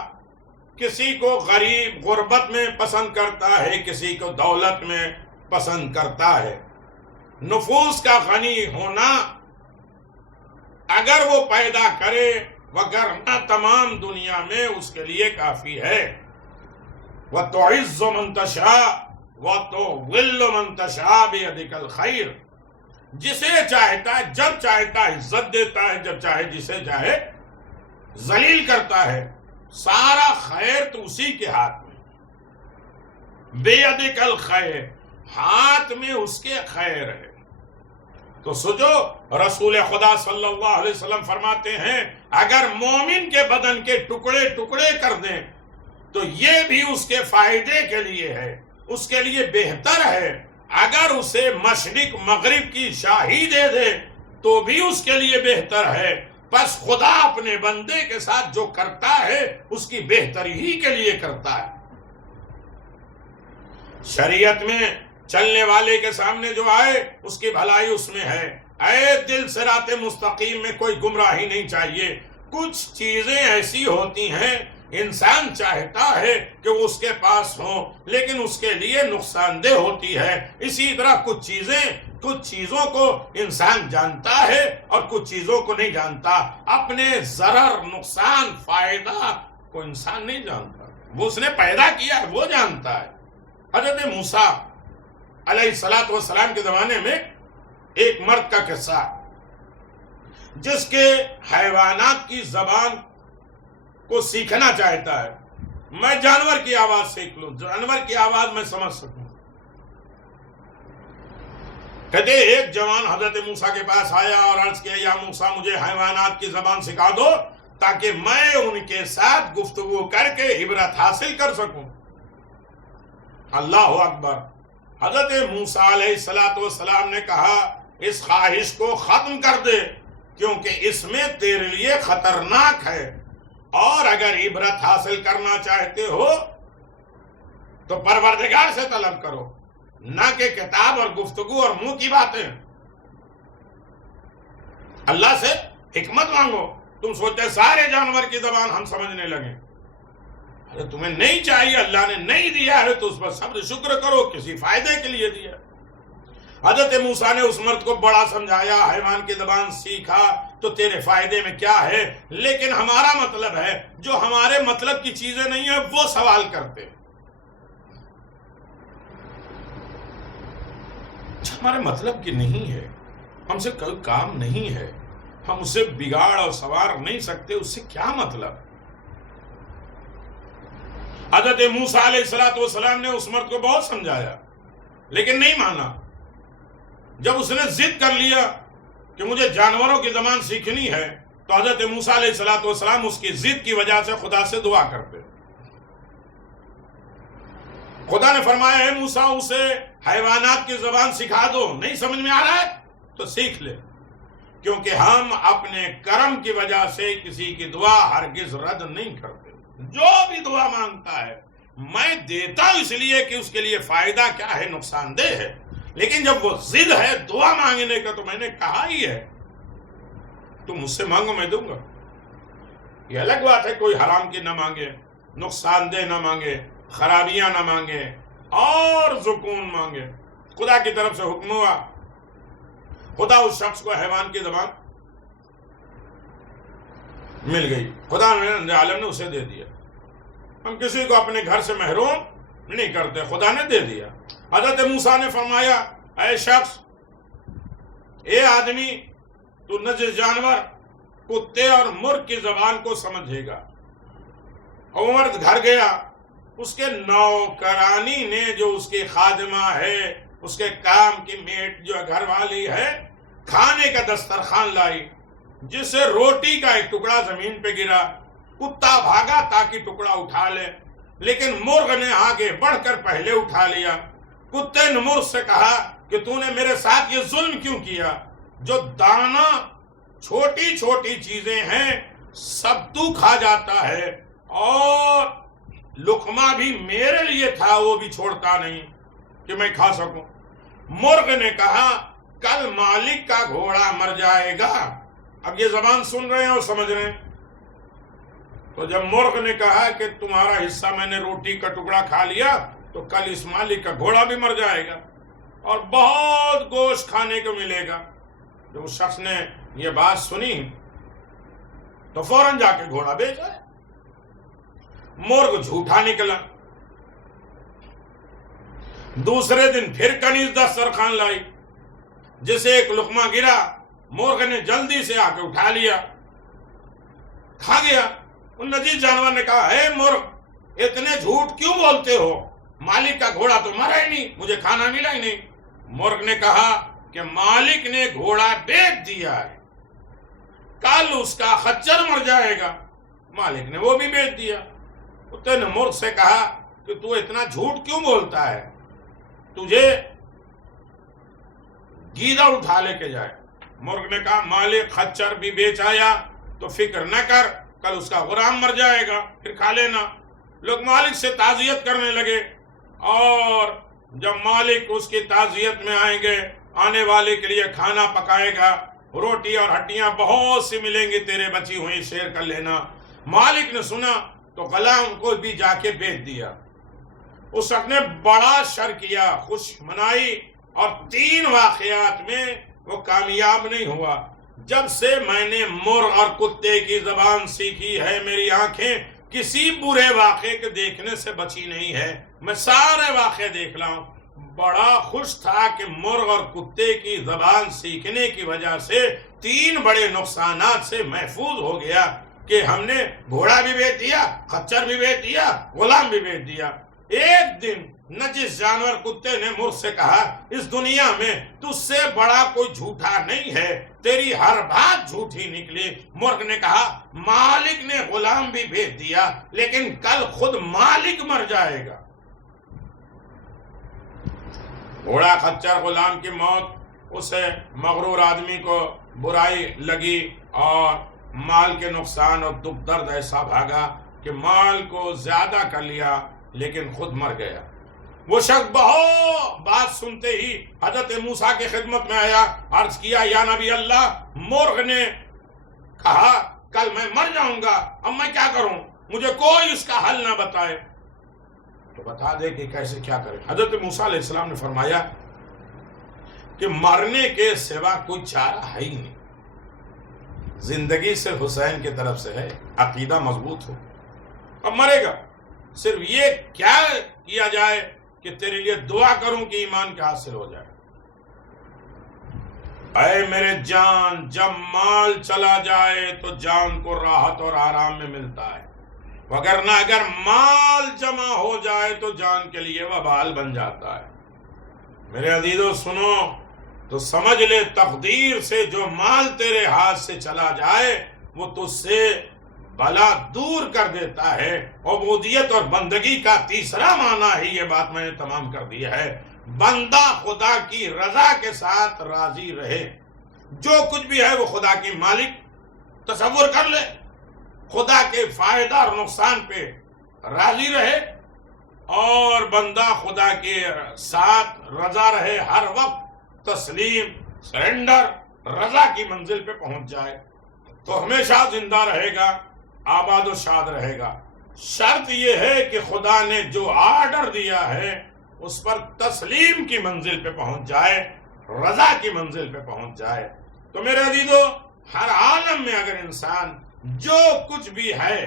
کسی کو غریب غربت میں پسند کرتا ہے، کسی کو دولت میں پسند کرتا ہے۔ نفوس کا غنی ہونا اگر وہ پیدا کرے وگرنہ تمام دنیا میں اس کے لیے کافی ہے۔ وَتُعِزُّ مَن تَشَاءُ وَتُذِلُّ مَن تَشَاءُ بِيَدِكَ الْخَيْرُ، جسے چاہتا ہے جب چاہتا ہے عزت دیتا ہے، جب چاہے جسے چاہے ذلیل کرتا ہے۔ سارا خیر تو اسی کے ہاتھ میں، بِيَدِكَ الْخَيْرُ، ہاتھ میں اس کے خیر ہے۔ تو سوچو رسول خدا صلی اللہ علیہ وسلم فرماتے ہیں اگر مومن کے بدن کے ٹکڑے ٹکڑے کر دیں تو یہ بھی اس کے فائدے کے لیے ہے، اس کے لیے بہتر ہے۔ اگر اسے مشرق مغرب کی شاہی دے دے تو بھی اس کے لیے بہتر ہے۔ پس خدا اپنے بندے کے ساتھ جو کرتا ہے اس کی بہتری ہی کے لیے کرتا ہے۔ شریعت میں چلنے والے کے سامنے جو آئے اس کی بھلائی اس میں ہے۔ اے دل صراط مستقیم میں کوئی گمراہی نہیں چاہیے۔ کچھ چیزیں ایسی ہوتی ہیں انسان چاہتا ہے کہ وہ اس کے پاس ہوں لیکن اس کے لیے نقصان دہ ہوتی ہے۔ اسی طرح کچھ چیزوں کو انسان جانتا ہے اور کچھ چیزوں کو نہیں جانتا۔ اپنے ضرر نقصان فائدہ کو انسان نہیں جانتا، وہ اس نے پیدا کیا ہے وہ جانتا ہے۔ حضرت موسیٰ علیہ السلام کے زمانے میں ایک مرد کا قصہ جس کے حیوانات کی زبان کو سیکھنا چاہتا ہے۔ میں جانور کی آواز سیکھ لوں، جانور کی آواز میں سمجھ سکوں۔ کہتے ایک جوان حضرت موسیٰ کے پاس آیا اور عرض کیا یا موسیٰ مجھے حیوانات کی زبان سکھا دو تاکہ میں ان کے ساتھ گفتگو کر کے عبرت حاصل کر سکوں۔ اللہ اکبر۔ حضرت موسیٰ علیہ السلام نے کہا اس خواہش کو ختم کر دے کیونکہ اس میں تیرے لیے خطرناک ہے، اور اگر عبرت حاصل کرنا چاہتے ہو تو پروردگار سے طلب کرو، نہ کہ کتاب اور گفتگو اور منہ کی باتیں۔ اللہ سے حکمت مانگو۔ تم سوچتے سارے جانور کی زبان ہم سمجھنے لگیں، ارے تمہیں نہیں چاہیے، اللہ نے نہیں دیا ہے تو اس پر صبر شکر کرو، کسی فائدے کے لیے دیا۔ حضرت موسیٰ نے اس مرد کو بڑا سمجھایا، حیوان کی زبان سیکھا تو تیرے فائدے میں کیا ہے، لیکن ہمارا مطلب ہے جو ہمارے مطلب کی چیزیں نہیں ہیں وہ سوال کرتے ہیں۔ ہمارے مطلب کی نہیں ہے، ہم سے کوئی کام نہیں ہے، ہم اسے بگاڑ اور سوار نہیں سکتے، اس سے کیا مطلب۔ حضرت موسیٰ علیہ السلام نے اس مرد کو بہت سمجھایا لیکن نہیں مانا۔ جب اس نے ضد کر لیا کہ مجھے جانوروں کی زبان سیکھنی ہے تو حضرت موسیٰ علیہ السلام اس کی ضد کی وجہ سے خدا سے دعا کرتے۔ خدا نے فرمایا اے موسیٰ اسے حیوانات کی زبان سکھا دو، نہیں سمجھ میں آ رہا ہے تو سیکھ لے، کیونکہ ہم اپنے کرم کی وجہ سے کسی کی دعا ہرگز رد نہیں کرتے۔ جو بھی دعا مانگتا ہے میں دیتا ہوں اس لیے کہ اس کے لیے فائدہ کیا ہے، نقصان دہ ہے، لیکن جب وہ ضد ہے دعا مانگنے کا تو میں نے کہا ہی ہے تم مجھ سے مانگو میں دوں گا۔ یہ الگ بات ہے کوئی حرام کی نہ مانگے، نقصان دہ نہ مانگے، خرابیاں نہ مانگے اور سکون مانگے۔ خدا کی طرف سے حکم ہوا، خدا اس شخص کو حیوان کی زبان مل گئی، خدا نے عالم نے اسے دے دیا۔ ہم کسی کو اپنے گھر سے محروم نہیں کرتے، خدا نے دے دیا۔ حضرت موسیٰ نے فرمایا اے شخص، اے آدمی، تو نجس جانور کتے اور مرغ کی زبان کو سمجھے گا۔ عمر گھر گیا، اس کے نوکرانی نے جو اس کی خادمہ ہے، اس کے کام کی میٹ جو گھر والی ہے، کھانے کا دسترخوان لائی، جس سے روٹی کا ایک ٹکڑا زمین پہ گرا، کتا بھاگا تاکہ ٹکڑا اٹھا لے، لیکن مرغ نے آگے بڑھ کر پہلے اٹھا لیا۔ کتے نے مرغ سے کہا کہ تو نے میرے ساتھ یہ ظلم کیوں کیا؟ جو دانا چھوٹی چھوٹی چیزیں ہیں سب تو کھا جاتا ہے، اور لقمہ بھی میرے لیے تھا وہ بھی چھوڑتا نہیں کہ میں کھا سکوں۔ مرغ نے کہا کل مالک کا گھوڑا مر جائے گا. اب یہ زبان سن رہے ہیں اور سمجھ رہے ہیں. تو جب مرغ نے کہا کہ تمہارا حصہ میں نے روٹی کا ٹکڑا کھا لیا تو کل اس مالک کا گھوڑا بھی مر جائے گا اور بہت گوشت کھانے کو ملے گا. جب اس شخص نے یہ بات سنی تو فوراً جا کے گھوڑا بیچا. مرغ جھوٹا نکلا. دوسرے دن پھر کنیز دسترخوان لائی. جسے ایک لقمہ گرا مرغ نے جلدی سے آ کے اٹھا لیا, کھا گیا. ان نجیب جانور نے کہا, اے مرغ اتنے جھوٹ کیوں بولتے ہو؟ مالک کا گھوڑا تو مرا ہی نہیں, مجھے کھانا ملا ہی نہیں. مرغ نے کہا کہ مالک نے گھوڑا بیچ دیا ہے, کل اس کا خچر مر جائے گا. مالک نے وہ بھی بیچ دیا. کتے نے مرغ سے کہا کہ تو اتنا جھوٹ کیوں بولتا ہے, تجھے گیدڑ اٹھا لے کے جائے. مرغ نے کہا مالک خچر بھی بیچ آیا تو فکر نہ کر, کل اس کا غلام مر جائے گا, پھر کھا لینا. لوگ مالک سے تعزیت کرنے لگے اور جب مالک اس کی تعزیت میں آئیں گے, آنے والے کے لیے کھانا پکائے گا, روٹی اور ہڈیاں بہت سی ملیں گی, تیرے بچی ہوئی شیئر کر لینا. مالک نے سنا تو غلام کو بھی جا کے بیچ دیا. اس شخص نے بڑا شر کیا, خوش منائی, اور 3 واقعات میں وہ کامیاب نہیں ہوا. جب سے میں نے مرغ اور کتے کی زبان سیکھی ہے, میری آنکھیں کسی برے واقعے کے دیکھنے سے بچی نہیں ہے. میں سارے واقعے دیکھ رہا ہوں. بڑا خوش تھا کہ مرغ اور کتے کی زبان سیکھنے کی وجہ سے 3 بڑے نقصانات سے محفوظ ہو گیا کہ ہم نے گھوڑا بھی بیچ دیا, خچر بھی بیچ دیا, غلام بھی بیچ دیا. ایک دن نجس جانور کتے نے مرغ سے کہا, اس دنیا میں تجھ سے بڑا کوئی جھوٹا نہیں ہے, تیری ہر بات جھوٹی نکلی. مرغ نے کہا مالک نے غلام بھی بیچ دیا, لیکن کل خود مالک مر جائے گا. گھوڑا خچر غلام کی موت, اسے مغرور آدمی کو برائی لگی اور مال کے نقصان اور دکھ درد ایسا بھاگا کہ مال کو زیادہ کر لیا لیکن خود مر گیا. وہ شخص بہت بات سنتے ہی حضرت موسیٰ کی خدمت میں آیا, عرض کیا یا نبی اللہ, مرغ نے کہا کل میں مر جاؤں گا, اب میں کیا کروں؟ مجھے کوئی اس کا حل نہ بتائے تو بتا دے کہ کیسے کیا کرے. حضرت موسیٰ علیہ السلام نے فرمایا کہ مرنے کے سوا کوئی چارہ ہے ہی نہیں. زندگی سے حسین کی طرف سے ہے, عقیدہ مضبوط ہو, اب مرے گا. صرف یہ کیا کیا جائے کہ تیرے لیے دعا کروں کہ ایمان کے حاصل ہو جائے. اے میرے جان, جب مال چلا جائے تو جان کو راحت اور آرام میں ملتا ہے, وگرنہ اگر مال جمع ہو جائے تو جان کے لیے وبال بن جاتا ہے. میرے عزیزو سنو تو سمجھ لے, تقدیر سے جو مال تیرے ہاتھ سے چلا جائے وہ تجھ سے بلا دور کر دیتا ہے. عبودیت اور بندگی کا تیسرا معنی ہی یہ بات میں نے تمام کر دی ہے. بندہ خدا کی رضا کے ساتھ راضی رہے, جو کچھ بھی ہے وہ خدا کی مالک تصور کر لے, خدا کے فائدہ اور نقصان پہ راضی رہے اور بندہ خدا کے ساتھ رضا رہے, ہر وقت تسلیم, سرنڈر, رضا کی منزل پہ پہنچ جائے تو ہمیشہ زندہ رہے گا, آباد و شاد رہے گا. شرط یہ ہے کہ خدا نے جو آرڈر دیا ہے اس پر تسلیم کی منزل پہ پہنچ جائے, رضا کی منزل پہ پہنچ جائے. تو میرے عزیزو, ہر عالم میں اگر انسان جو کچھ بھی ہے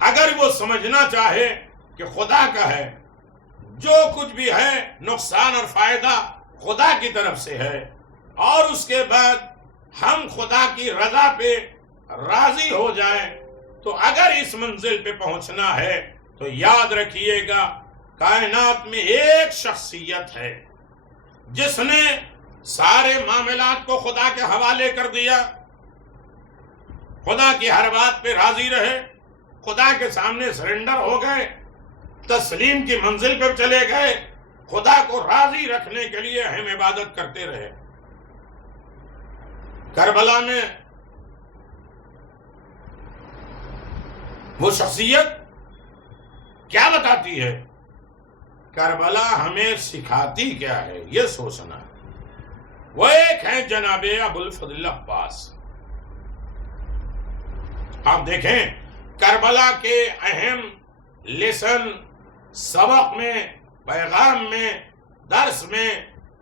اگر وہ سمجھنا چاہے کہ خدا کا ہے, جو کچھ بھی ہے نقصان اور فائدہ خدا کی طرف سے ہے, اور اس کے بعد ہم خدا کی رضا پہ راضی ہو جائیں, تو اگر اس منزل پہ پہنچنا ہے تو یاد رکھیے گا کائنات میں ایک شخصیت ہے جس نے سارے معاملات کو خدا کے حوالے کر دیا, خدا کی ہر بات پہ راضی رہے, خدا کے سامنے سرنڈر ہو گئے, تسلیم کی منزل پہ چلے گئے, خدا کو راضی رکھنے کے لیے ہم عبادت کرتے رہے. کربلا میں وہ شخصیت کیا بتاتی ہے, کربلا ہمیں سکھاتی کیا ہے, یہ سوچنا ہے. وہ ایک ہیں جناب ابو الفضل عباس۔ آپ دیکھیں کربلا کے اہم لیسن، سبق میں، پیغام میں، درس میں،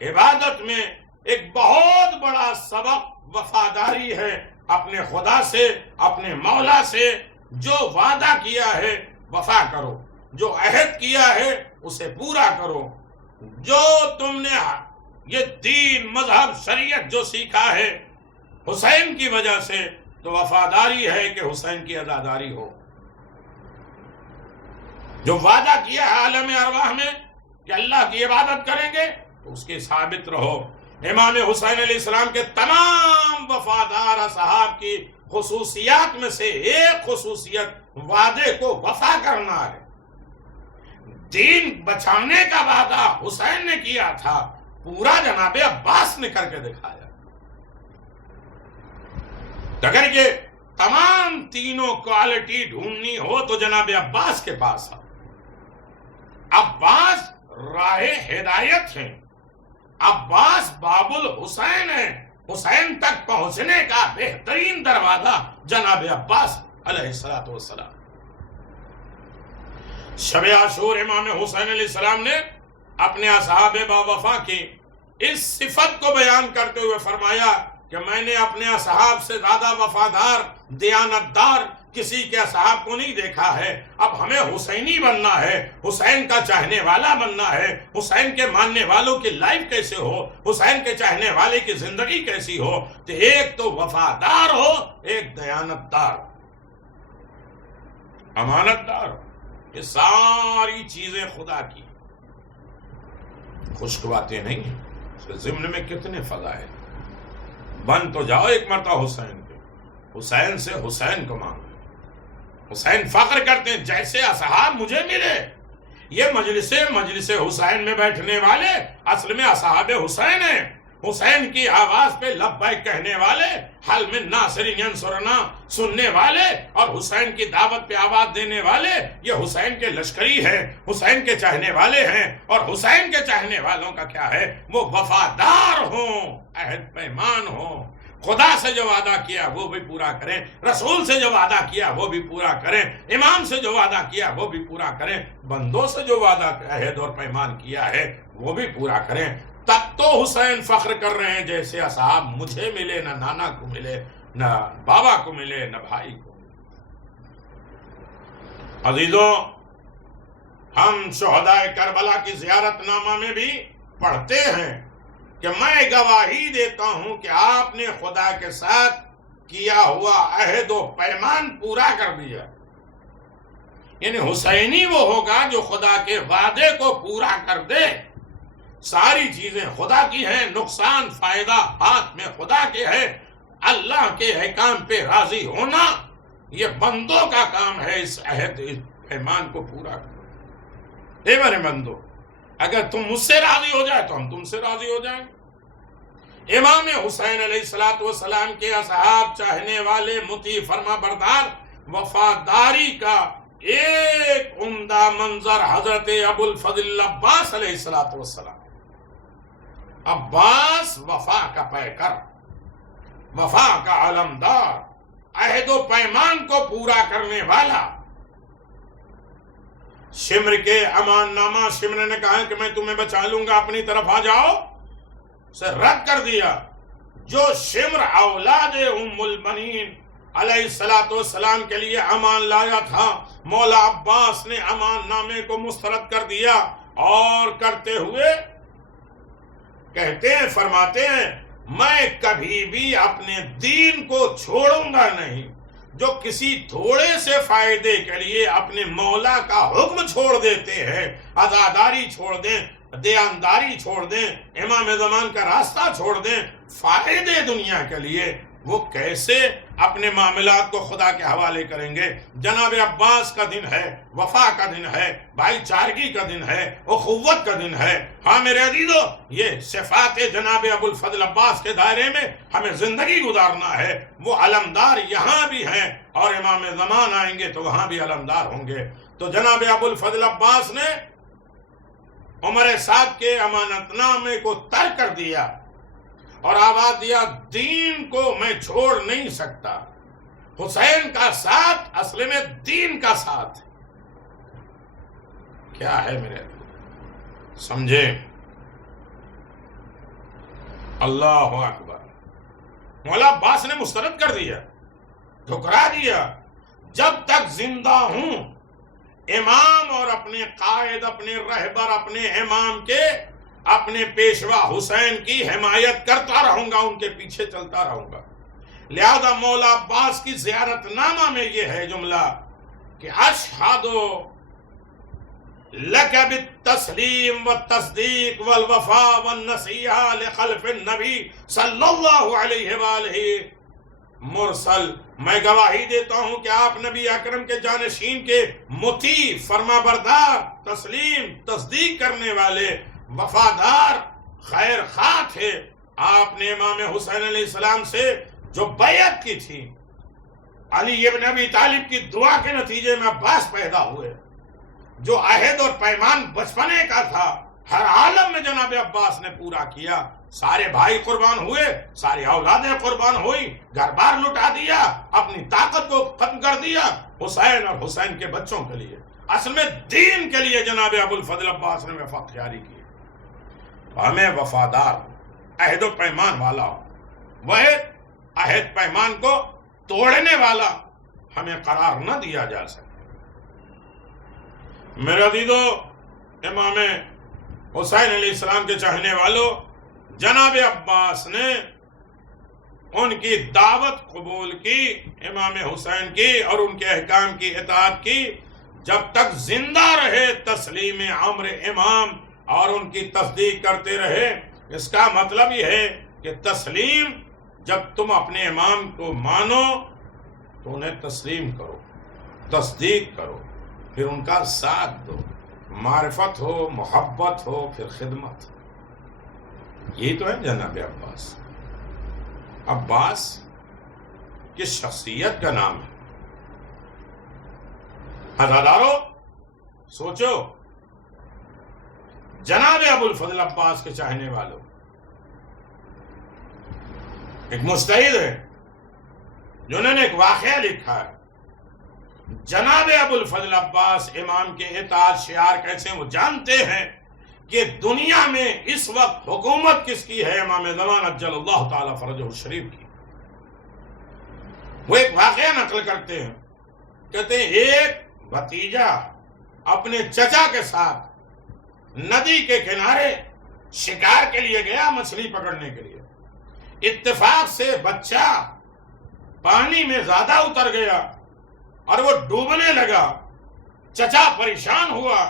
عبادت میں ایک بہت بڑا سبق وفاداری ہے اپنے خدا سے، اپنے مولا سے۔ جو وعدہ کیا ہے وفا کرو، جو عہد کیا ہے اسے پورا کرو۔ جو تم نے یہ دین، مذہب، شریعت جو سیکھا ہے حسین کی وجہ سے، تو وفاداری ہے کہ حسین کی عزاداری ہو۔ جو وعدہ کیا ہے عالم ارواح میں کہ اللہ کی عبادت کریں گے تو اس کے ثابت رہو۔ امام حسین علیہ السلام کے تمام وفادار اصحاب کی خصوصیات میں سے ایک خصوصیت وعدے کو وفا کرنا ہے۔ دین بچانے کا وعدہ حسین نے کیا تھا، پورا جناب عباس نے کر کے دکھایا۔ اگر یہ تمام تینوں کوالٹی ڈھونڈنی ہو تو جناب عباس کے پاس ہے۔ عباس راہ ہدایت ہیں، عباس باب الحسین ہیں۔ حسین تک پہنچنے کا بہترین دروازہ جناب عباس علیہ السلام۔ شب عاشور امام حسین علیہ السلام نے اپنے اصحاب با وفا کی اس صفت کو بیان کرتے ہوئے فرمایا کہ میں نے اپنے اصحاب سے زیادہ وفادار، دیانتدار کسی کے اصحاب کو نہیں دیکھا ہے۔ اب ہمیں حسینی بننا ہے، حسین کا چاہنے والا بننا ہے۔ حسین کے ماننے والوں کی لائف کیسے ہو، حسین کے چاہنے والے کی زندگی کیسی ہو، تو ایک تو وفادار ہو، ایک دیانتدار، امانتدار۔ یہ ساری چیزیں خدا کی خشک باتیں نہیں ہیں، اس کے ضمن میں کتنے فضائل۔ بن تو جاؤ ایک مرتبہ حسین کے، حسین سے حسین کو مانگو۔ حسین فخر کرتے ہیں جیسے اصحاب مجھے ملے۔ یہ مجلس حسین میں بیٹھنے والے اصل میں اصحاب حسین ہیں۔ حسین کی آواز پہ لبیک کہنے والے، حل من ناصر ینصرنا سننے والے، اور حسین کی دعوت پہ آواز دینے والے، یہ حسین کے لشکری ہیں، حسین کے چاہنے والے ہیں۔ اور حسین کے چاہنے والوں کا کیا ہے؟ وہ وفادار ہوں، عہد پیمان ہوں، خدا سے جو وعدہ کیا وہ بھی پورا کریں، رسول سے جو وعدہ کیا وہ بھی پورا کریں، امام سے جو وعدہ کیا وہ بھی پورا کریں، بندوں سے جو وعدہ عہد اور پیمان کیا ہے وہ بھی پورا کریں۔ تب تو حسین فخر کر رہے ہیں جیسے اصحاب مجھے ملے، نہ نانا کو ملے، نہ بابا کو ملے، نہ بھائی کو ملے۔ عزیزوں، ہم شہداء کربلا کی زیارت نامہ میں بھی پڑھتے ہیں کہ میں گواہی دیتا ہوں کہ آپ نے خدا کے ساتھ کیا ہوا عہد و پیمان پورا کر دیا۔ یعنی حسینی وہ ہوگا جو خدا کے وعدے کو پورا کر دے۔ ساری چیزیں خدا کی ہیں، نقصان فائدہ ہاتھ میں خدا کے ہے۔ اللہ کے احکام پہ راضی ہونا یہ بندوں کا کام ہے۔ اس عہد اس پیمان کو پورا کرو۔ اے میرے بندو، اگر تم مجھ سے راضی ہو جائے تو ہم تم سے راضی ہو جائیں۔ امام حسین علیہ السلام کے اصحاب، چاہنے والے، مطیع فرما بردار، وفاداری کا ایک عمدہ منظر حضرت ابو الفضل عباس علیہ السلام۔ عباس وفا کا پیکر، وفا کا علمدار، عہد و پیمان کو پورا کرنے والا۔ شمر کے امان نامہ، شمر نے کہا کہ میں تمہیں بچا لوں گا، اپنی طرف آ جاؤ، سے رد کر دیا۔ جو شمر اولاد ام البنین علیہ السلام کے لیے امان لایا تھا، مولا عباس نے امان نامے کو مسترد کر دیا، اور کرتے ہوئے کہتے ہیں، فرماتے ہیں، میں کبھی بھی اپنے دین کو چھوڑوں گا نہیں۔ جو کسی تھوڑے سے فائدے کے لیے اپنے مولا کا حکم چھوڑ دیتے ہیں، عزاداری چھوڑ دیں، دیانتداری چھوڑ دیں، امام زمان کا راستہ چھوڑ دیں، فائدے دنیا کے لیے، وہ کیسے اپنے معاملات کو خدا کے حوالے کریں گے؟ جناب عباس کا دن ہے، وفا کا دن ہے، بھائی چارگی کا دن ہے، اخوت کا دن ہے۔ ہاں میرے عزیزو، یہ صفات جناب ابو الفضل عباس کے دائرے میں ہمیں زندگی گزارنا ہے۔ وہ علمدار یہاں بھی ہیں، اور امام زمان آئیں گے تو وہاں بھی علمدار ہوں گے۔ تو جناب ابو الفضل عباس نے عمر سعد کے امانت نامے کو ترک کر دیا، اور آواز دیا دین کو میں چھوڑ نہیں سکتا. حسین کا ساتھ اصل میں دین کا ساتھ ہے. کیا ہے میرے سمجھے؟ اللہ اکبر. مولا عباس نے مسترد کر دیا، ٹھکرا دیا. جب تک زندہ ہوں امام اور اپنے قائد، اپنے رہبر، اپنے امام کے، اپنے پیشوا حسین کی حمایت کرتا رہوں گا، ان کے پیچھے چلتا رہوں گا. لہذا مولا عباس کی زیارت نامہ میں یہ ہے جملہ کہ اشہد لک بالتسلیم والتصدیق والوفاء والنصیحہ لخلف النبی صلی اللہ علیہ وآلہ مرسل. میں گواہی دیتا ہوں کہ آپ نبی اکرم کے جانشین کے مطیع، فرما بردار، تسلیم، تصدیق کرنے والے، وفادار، خیر خواہ تھے. آپ نے امام حسین علیہ السلام سے جو بیعت کی تھی، علی ابن ابی طالب کی دعا کے نتیجے میں عباس پیدا ہوئے، جو عہد اور پیمان بچپنے کا تھا، ہر عالم میں جناب عباس نے پورا کیا. سارے بھائی قربان ہوئے، ساری اولادیں قربان ہوئی، گھر بار لٹا دیا، اپنی طاقت کو ختم کر دیا حسین اور حسین کے بچوں کے لیے. اصل میں دین کے لیے جناب ابو الفضل عباس نے وفا اختیاری کی. ہمیں وفادار ہو، عہد و پیمان والا ہو، وہ عہد پیمان کو توڑنے والا ہمیں قرار نہ دیا جا سکے. میرے عزیزو، امام حسین علیہ السلام کے چاہنے والوں، جناب عباس نے ان کی دعوت قبول کی، امام حسین کی، اور ان کے احکام کی اطاعت کی. جب تک زندہ رہے تسلیم امر امام اور ان کی تصدیق کرتے رہے. اس کا مطلب یہ ہے کہ تسلیم، جب تم اپنے امام کو مانو تو انہیں تسلیم کرو، تصدیق کرو، پھر ان کا ساتھ دو، معرفت ہو، محبت ہو، پھر خدمت ہو. یہی تو ہے جناب عباس. عباس کس شخصیت کا نام ہے؟ ہزادارو سوچو، جناب ابو الفضل عباس کے چاہنے والوں، ایک مجتہد ہے جنہوں نے ایک واقعہ لکھا ہے. جناب ابو الفضل عباس امام کے اطاعت شعار کیسے وہ جانتے ہیں کہ دنیا میں اس وقت حکومت کس کی ہے؟ امام زمان عجل اللہ تعالی فرجہ الشریف کی. وہ ایک واقعہ نقل کرتے ہیں، کہتے ہیں ایک بھتیجا اپنے چچا کے ساتھ ندی کے کنارے شکار کے لیے گیا، مچھلی پکڑنے کے لیے. اتفاق سے بچہ پانی میں زیادہ اتر گیا اور وہ ڈوبنے لگا. چچا پریشان ہوا،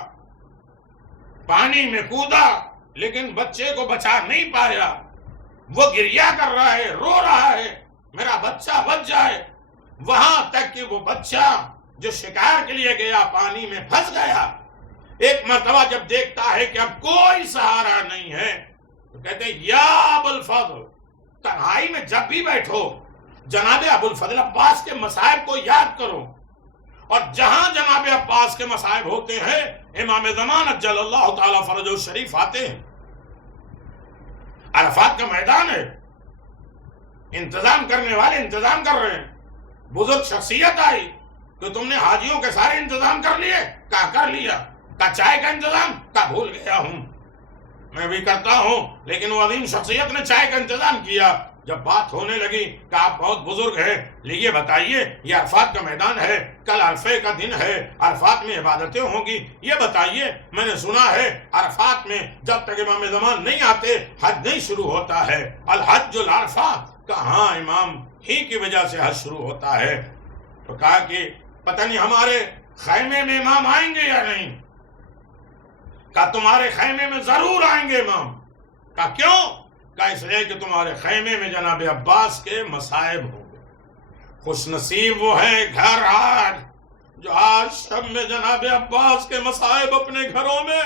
پانی میں کودا، لیکن بچے کو بچا نہیں پایا. وہ گریا کر رہا ہے، رو رہا ہے، میرا بچہ بچ جائے. وہاں تک کہ وہ بچہ جو شکار کے لیے گیا پانی میں پھنس گیا. ایک مرتبہ جب دیکھتا ہے کہ اب کوئی سہارا نہیں ہے تو کہتے ہیں یا ابو الفضل، تنہائی میں جب بھی بیٹھو جناب ابو الفضل عباس کے مصائب کو یاد کرو. اور جہاں جناب عباس کے مصائب ہوتے ہیں امام زمان عجل اللہ تعالی فرجہ الشریف آتے ہیں. عرفات کا میدان ہے، انتظام کرنے والے انتظام کر رہے ہیں. بزرگ شخصیت آئی کہ تم نے حاجیوں کے سارے انتظام کر لیے؟ کہا کر لیا. کہا چائے کا انتظام؟ کہا بھول گیا ہوں، میں بھی کرتا ہوں. لیکن وہ عظیم شخصیت نے چائے کا انتظام کیا. جب بات ہونے لگی کہ آپ بہت بزرگ ہیں، لیے بتائیے، یہ عرفات کا میدان ہے، کل عرفے کا دن ہے، عرفات میں عبادتیں ہوں گی، یہ بتائیے، میں نے سنا ہے عرفات میں جب تک امام زمان نہیں آتے حج نہیں شروع ہوتا ہے. الحج العرفات، کہاں امام ہی کی وجہ سے حج شروع ہوتا ہے. تو کہا کہ پتہ نہیں ہمارے خیمے میں امام آئیں گے یا نہیں. کہا تمہارے خیمے میں ضرور آئیں گے امام. کہا کیوں؟ کہا اس لیے کہ تمہارے خیمے میں جناب عباس کے مصائب ہوں گے. خوش نصیب وہ ہیں گھر آج جو آج شب میں جناب عباس کے مصائب اپنے گھروں میں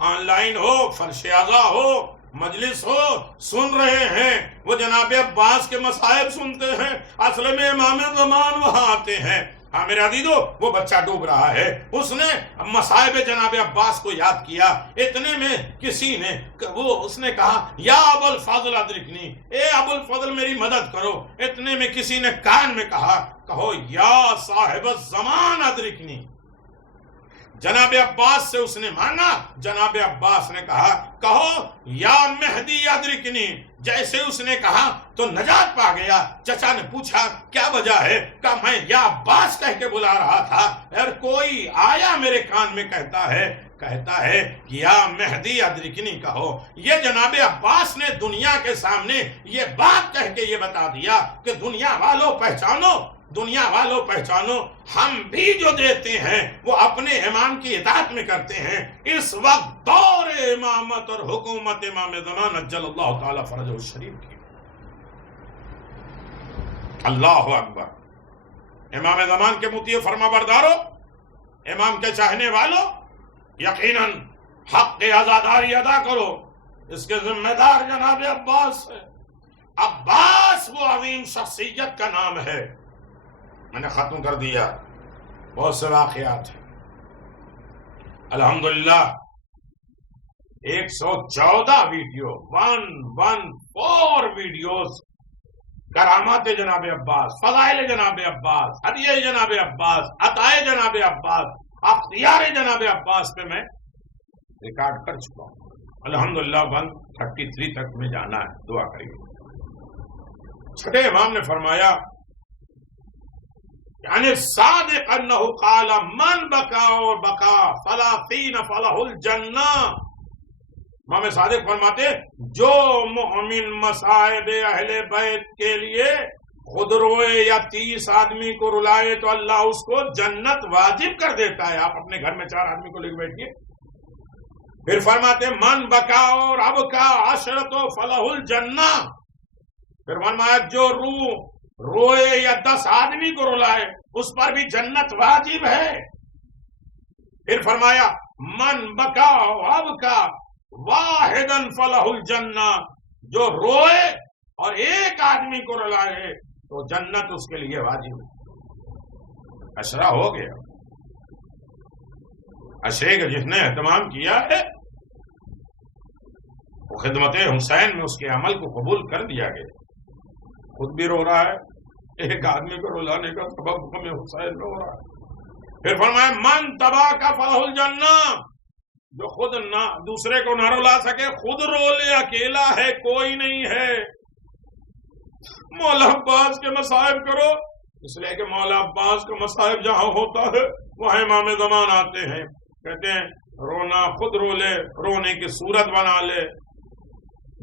آن لائن ہو، فرش اعضا ہو، مجلس ہو، سن رہے ہیں. وہ جناب عباس کے مصائب سنتے ہیں. اصل میں امام زمان وہاں آتے ہیں. ہاں میرے عزیزو، وہ بچہ ڈوب رہا ہے، اس نے مصائب جناب عباس کو یاد کیا، اتنے میں کسی نے اس نے کہا یا ابو الفضل ادرکنی، اے ابو الفضل میری مدد کرو، اتنے میں کسی نے کان میں کہو یا صاحب الزمان ادرکنی۔ جناب عباس سے اس نے مانگا، جناب عباس نے کہو یا مہدی ادرکنی۔ جیسے اس نے کہا تو نجات پا گیا۔ چچا نے پوچھا کیا وجہ ہے؟ کہا میں یا عباس کہہ کے بلا رہا تھا اور کوئی آیا میرے کان میں کہتا ہے یا مہدی ادرکنی کہو۔ یہ جناب عباس نے دنیا کے سامنے یہ بات کہہ کے یہ بتا دیا کہ دنیا والوں پہچانو، ہم بھی جو دیتے ہیں وہ اپنے امام کی اطاعت میں کرتے ہیں۔ اس وقت دور امامت اور حکومت امام زمان عجل اللہ تعالی فرجہ الشریف کی۔ اللہ اکبر۔ امام زمان کے مطیع فرما بردارو، امام کے چاہنے والوں، یقیناً حق کی عزاداری ادا کرو۔ اس کے ذمہ دار جناب عباس ہے۔ عباس وہ عظیم شخصیت کا نام ہے۔ میں نے ختم کر دیا، بہت سے واقعات ہیں الحمدللہ۔ 114 ویڈیو 114 ویڈیوز کرامات جناب عباس، فضائل جناب عباس، ہدیہ جناب عباس، عطائے جناب عباس، اختیار جناب عباس پہ میں ریکارڈ کر چکا ہوں الحمدللہ۔ 133 تک میں جانا ہے، دعا کریے۔ چھٹے امام نے فرمایا یعنی صادق انہ قال من بکا اور بکا فلاطین فلہ الجنہ۔ امام صادق فرماتے جو مومن مصائب اہل بیت کے لیے خود روئے یا 30 آدمی کو رلائے تو اللہ اس کو جنت واجب کر دیتا ہے۔ آپ اپنے گھر میں 4 آدمی کو لے بیٹھیے۔ پھر فرماتے من بکا اور ابکا عشرۃ فلہ الجنہ۔ پھر فرمایا جو روئے یا 10 آدمی کو رلائے اس پر بھی جنت واجب ہے۔ پھر فرمایا من بکا وابکا واحدا فلہ الجنہ، جو روئے اور 1 آدمی کو رلائے تو جنت اس کے لیے واجب ہے۔ عشرہ ہو گیا۔ عشرے کا جس نے اہتمام کیا ہے وہ خدمت حسین میں اس کے عمل کو قبول کر دیا گیا۔ خود بھی رو رہا ہے، 1 آدمی کو رلانے کا سبب ہمیں حسین میں ہو رہا ہے۔ پھر فرمایا من تباہ کا فلہ الجنہ، جو خود نہ دوسرے کو نہ رلا سکے، خود رو لے، اکیلا ہے، کوئی نہیں ہے۔ مولا عباس کے مصائب کرو، اس لیے کہ مولا عباس کا مصائب جہاں ہوتا ہے وہاں امام زمان آتے ہیں، کہتے ہیں رونا، خود رو لے، رونے کی صورت بنا لے،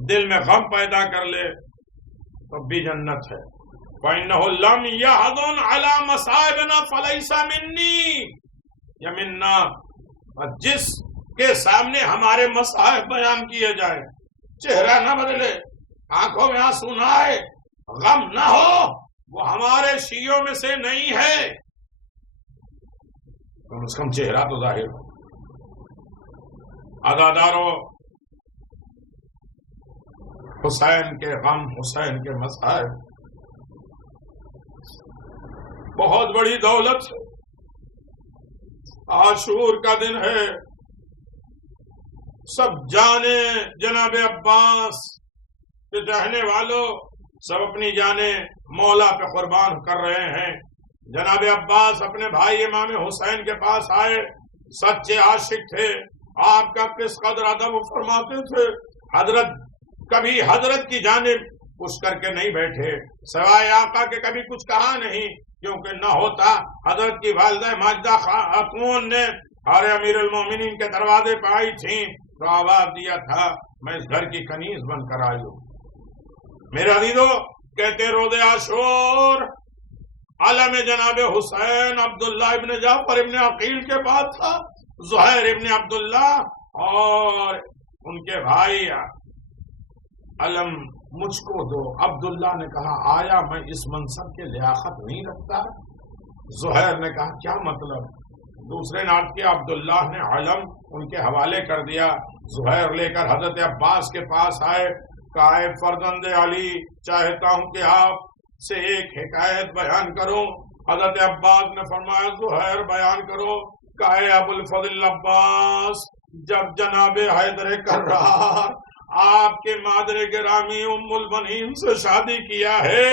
دل میں غم پیدا کر لے، تب بھی جنت ہے۔ وَإِنَّهُ لَمْ يَحْزُنْ عَلَى مَصَائِبِنَا فَلَيْسَ مِنِّي یا مِنَّا۔ جس کے سامنے ہمارے مصائب بیان کیے جائے، چہرہ نہ بدلے، آنکھوں میں آنسو نہ آئے، غم نہ ہو، وہ ہمارے شیعوں میں سے نہیں ہے۔ کم از کم چہرہ تو ظاہر ہو۔ عزادارو، حسین کے غم، حسین کے مصائب بہت بڑی دولت ہے۔ عاشور کا دن ہے، سب جانے جناب عباس کے چاہنے والوں سب اپنی جانیں مولا پہ قربان کر رہے ہیں۔ جناب عباس اپنے بھائی امام حسین کے پاس آئے، سچے عاشق تھے، آپ کا کس قدر ادب فرماتے تھے۔ حضرت کبھی حضرت کی جانب کچھ کر کے نہیں بیٹھے، سوائے آقا کے کبھی کچھ کہا نہیں، کیونکہ نہ ہوتا حضرت کی والدہ ماجدہ خاتون نے اور امیر المومنین کے دروازے پہ آئی تھیں تو آواز دیا تھا میں اس گھر کی کنیز بن کر آئی ہوں۔ میرے عزیزو، کہتے روز عاشور علم جناب حسین عبداللہ ابن جعفر ابن عقیل کے پاس تھا، زہیر ابن عبداللہ اور ان کے بھائی علم مجھ کو دو۔ عبداللہ نے کہا آیا میں اس منصب کے لیاقت نہیں رکھتا؟ زہیر نے کہا کیا مطلب؟ دوسرے نے عرض کیا عبداللہ نے علم ان کے حوالے کر دیا۔ زہیر لے کر حضرت عباس کے پاس آئے، کہا اے فرزند علی، چاہتا ہوں کہ آپ سے ایک حکایت بیان کروں۔ حضرت عباس نے فرمایا زہیر بیان کرو. کہے ابو الفضل عباس جب جناب حیدر کرار آپ کے مادر گرامی ام البنین سے شادی کیا ہے،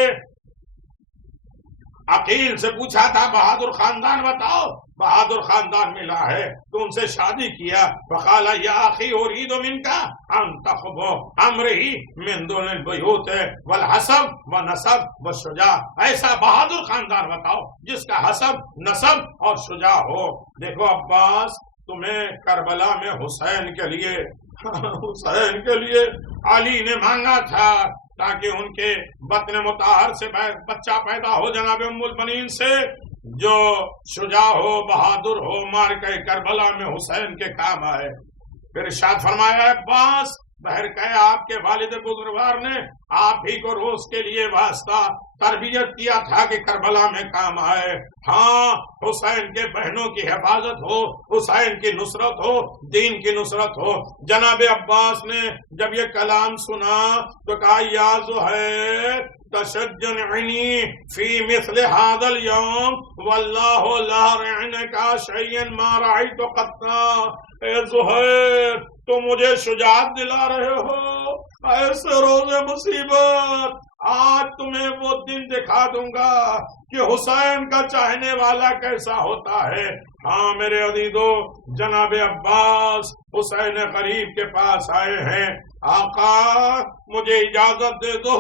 عقیل سے پوچھا تھا بہادر خاندان بتاؤ، بہادر خاندان ملا ہے تو ان سے شادی کیا. فقال یا اخی اريد منك ان تخبو امرہ من دون البیوت والحسب والنسب والشجاع. ایسا بہادر خاندان بتاؤ جس کا حسب، نسب اور شجاع ہو. دیکھو عباس، تمہیں کربلا میں حسین کے لیے علی نے مانگا تھا تاکہ ان کے بطن مطہر سے بچہ پیدا ہو جناب ام البنین سے، جو شجاع ہو، بہادر ہو، معرکہ کربلا میں حسین کے کام آئے. پھر ارشاد فرمایا عباس بہر کہ آپ کے والد بزرگوار نے آپ ہی کو روز کے لیے واسطہ تربیت کیا تھا کہ کربلا میں کام آئے. ہاں، حسین کے بہنوں کی حفاظت ہو، حسین کی نصرت ہو، دین کی نصرت ہو. جناب عباس نے جب یہ کلام سنا تو کہا یا زہیر تشجنعنی فی مثل هذا اليوم واللہ لا رعنک شیئا ما رعیت قطا. اے زہیر، تم مجھے شجاعت دلا رہے ہو ایسے روز مصیبت. آج تمہیں وہ دن دکھا دوں گا کہ حسین کا چاہنے والا کیسا ہوتا ہے. ہاں میرے عزیزو، جناب عباس حسین قریب کے پاس آئے ہیں. آقا مجھے اجازت دے دو.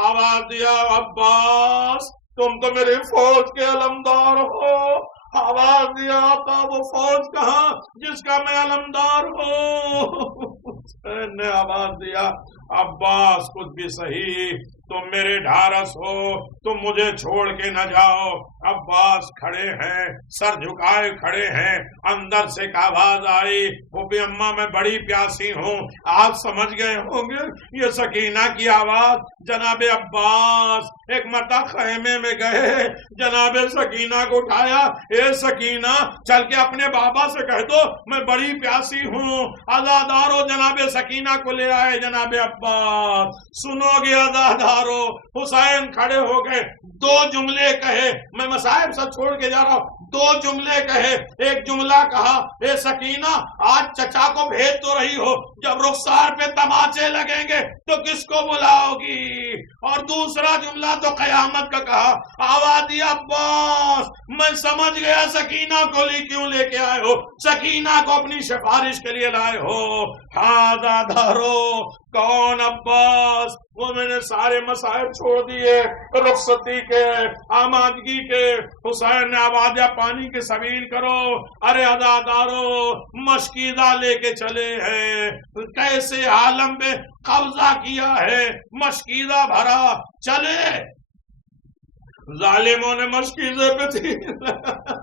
آواز دیا عباس تم تو میری فوج کے علمدار ہو. آواز دیا آقا وہ فوج کہاں جس کا میں علمدار ہوں. حسین نے آواز دیا عباس کچھ بھی صحیح، تم میرے ڈھارس ہو، تم مجھے چھوڑ کے نہ جاؤ. عباس کھڑے ہیں، سر جھکائے کھڑے ہیں. اندر سے ایک آواز آئی، پھوپھی اماں میں بڑی پیاسی ہوں. آپ سمجھ گئے ہوں گے یہ سکینہ کی آواز. جناب عباس ایک مرتبہ خیمے میں گئے، جناب سکینہ کو اٹھایا. اے سکینہ چل کے اپنے بابا سے کہہ دو میں بڑی پیاسی ہوں. عزادارو جناب سکینہ کو لے آئے. جناب عباس سنو گے عزادارو، حسین کھڑے ہو گئے. دو جملے کہے، میں مصائب سب چھوڑ کے جا رہا ہوں. دو جملے کہے. ایک جملہ کہا اے سکینہ آج چچا کو بھیج تو رہی ہو، جب رخسار پہ تماچے لگیں گے تو کس کو بلاؤ گی؟ اور دوسرا جملہ تو قیامت کا کہا. آواز دیا عباس میں سمجھ گیا سکینہ کو کیوں لے کے آئے ہو، سکینہ کو اپنی سفارش کے لیے لائے ہو. ہاں دادارو کون عباس؟ وہ میں نے سارے مسائل چھوڑ دیے، رخصتی کے، آمادگی کے. حسین نے آواز دیا پانی کی سبیل کرو. ارے عزادارو مشکیزہ لے کے چلے ہیں، کیسے عالم میں قبضہ کیا ہے، مشکیزہ بھرا چلے. ظالموں نے مشکیزے پہ تھی.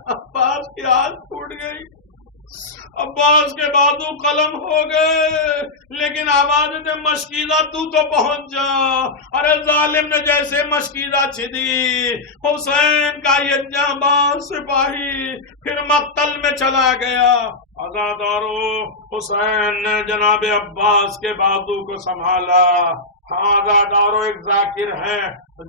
عباس کی آنکھ پھوٹ گئی، عباس کے بازو قلم ہو گئے. لیکن آواز دے مشکیزہ تو پہنچ جا. ارے ظالم نے جیسے مشکیزہ چھدی، حسین کا یہ جانباز سپاہی پھر مقتل میں چلا گیا. عزادارو حسین نے جناب عباس کے بازو کو سنبھالا. ہاں عزادارو ایک ذاکر ہیں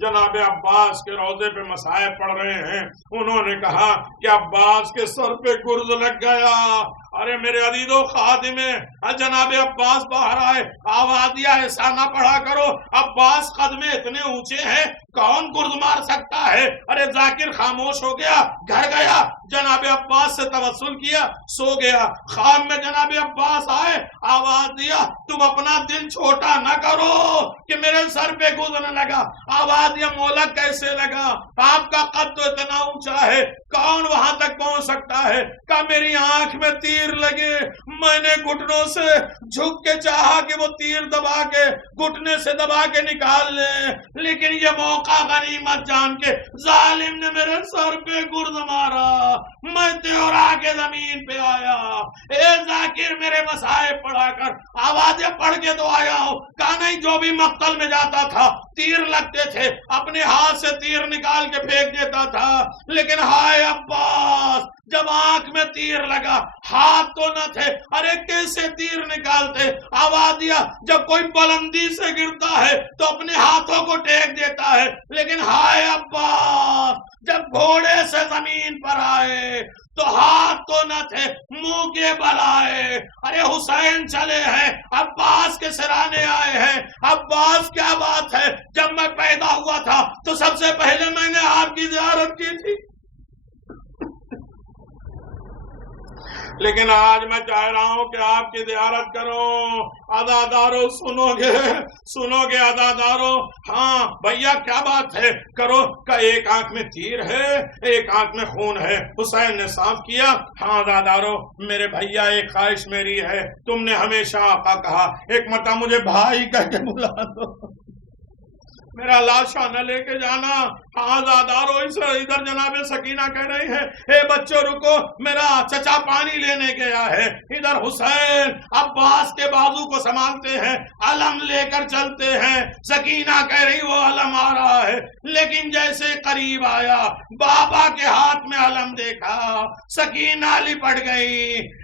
جناب عباس کے روضے پہ مسائل پڑھ رہے ہیں. انہوں نے کہا کہ عباس کے سر پہ گرز لگ گیا. ارے میرے عزیزو خادم جناب عباس باہر آئے. آواز دیا ایسا نہ پڑھا کرو، عباس قدمے اتنے اونچے ہیں کون گرز مار سکتا ہے. ارے ذاکر خاموش ہو گیا، گھر گیا، جناب عباس سے توسل کیا، سو گیا. خواب میں جناب عباس آئے. آواز دیا تم اپنا دل چھوٹا نہ کرو کہ میرے سر پہ گرز نہ لگا. آواز دیا مولا کیسے لگا؟ آپ کا قد تو اتنا اونچا ہے، کون وہاں تک پہنچ سکتا ہے؟ کہ میری آنکھ میں تیر لگے، میں نے گھٹنوں سے جھک کے چاہا کہ وہ تیر دبا کے گھٹنے سے دبا کے نکال لے، لیکن یہ موقع غنیمت جان کے ظالم نے میرے سر پہ گرز مارا. میں تیورا کے زمین پہ آیا. اے ذاکر میرے مسائب پڑھا کر. آوازیں پڑھ کے تو آیا ہوں. کہا نہیں جو بھی مقتل میں جاتا تھا تیر لگتے تھے، اپنے ہاتھ سے تیر نکال کے پھینک دیتا تھا. لیکن ہائے عباس جب آنکھ میں تیر لگا ہاتھ تو نہ تھے، ارے کیسے تیر نکالتے؟ آواز دیا جب کوئی بلندی سے گرتا ہے تو اپنے ہاتھوں کو ٹیک دیتا ہے، لیکن ہائے عباس جب گھوڑے سے زمین پر آئے تو ہاتھ تو نہ تھے، منہ کے بل آئے. ارے حسین چلے ہیں، عباس کے سرانے آئے ہیں. عباس کیا بات ہے، جب میں پیدا ہوا تھا تو سب سے پہلے میں نے آپ کی زیارت کی تھی، لیکن آج میں چاہ رہا ہوں کہ آپ کی زیارت کروں. عزادارو سنو گے عزادارو. ہاں بھیا کیا بات ہے، کرو. کا ایک آنکھ میں تیر ہے، ایک آنکھ میں خون ہے. حسین نے صاف کیا. ہاں عزادارو میرے بھیا، ایک خواہش میری ہے، تم نے ہمیشہ آقا کہا، ایک مرتبہ مجھے بھائی کہہ کے بلا دو، میرا لاشا نہ لے کے جانا. ہاں زادارو ادھر جناب سکینہ کہہ رہی ہے، اے بچوں رکو، میرا چچا پانی لینے گیا ہے. ادھر حسین عباس کے بازو کو سنبھالتے ہیں، علم لے کر چلتے ہیں. سکینہ کہہ رہی وہ علم آ رہا ہے، لیکن جیسے قریب آیا بابا کے ہاتھ میں علم دیکھا، سکینہ لپٹ گئی.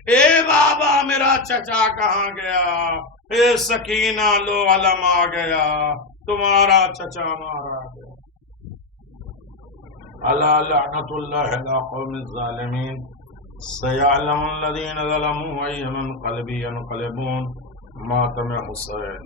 اے بابا میرا چچا کہاں گیا؟ اے سکینہ لو علم آ گیا، تمہارا چچا مارا گیا. الا لعنت اللہ علی قوم الظالمین سیعلم الذین ظلموا ای منقلب ینقلبون. ماتم حسین.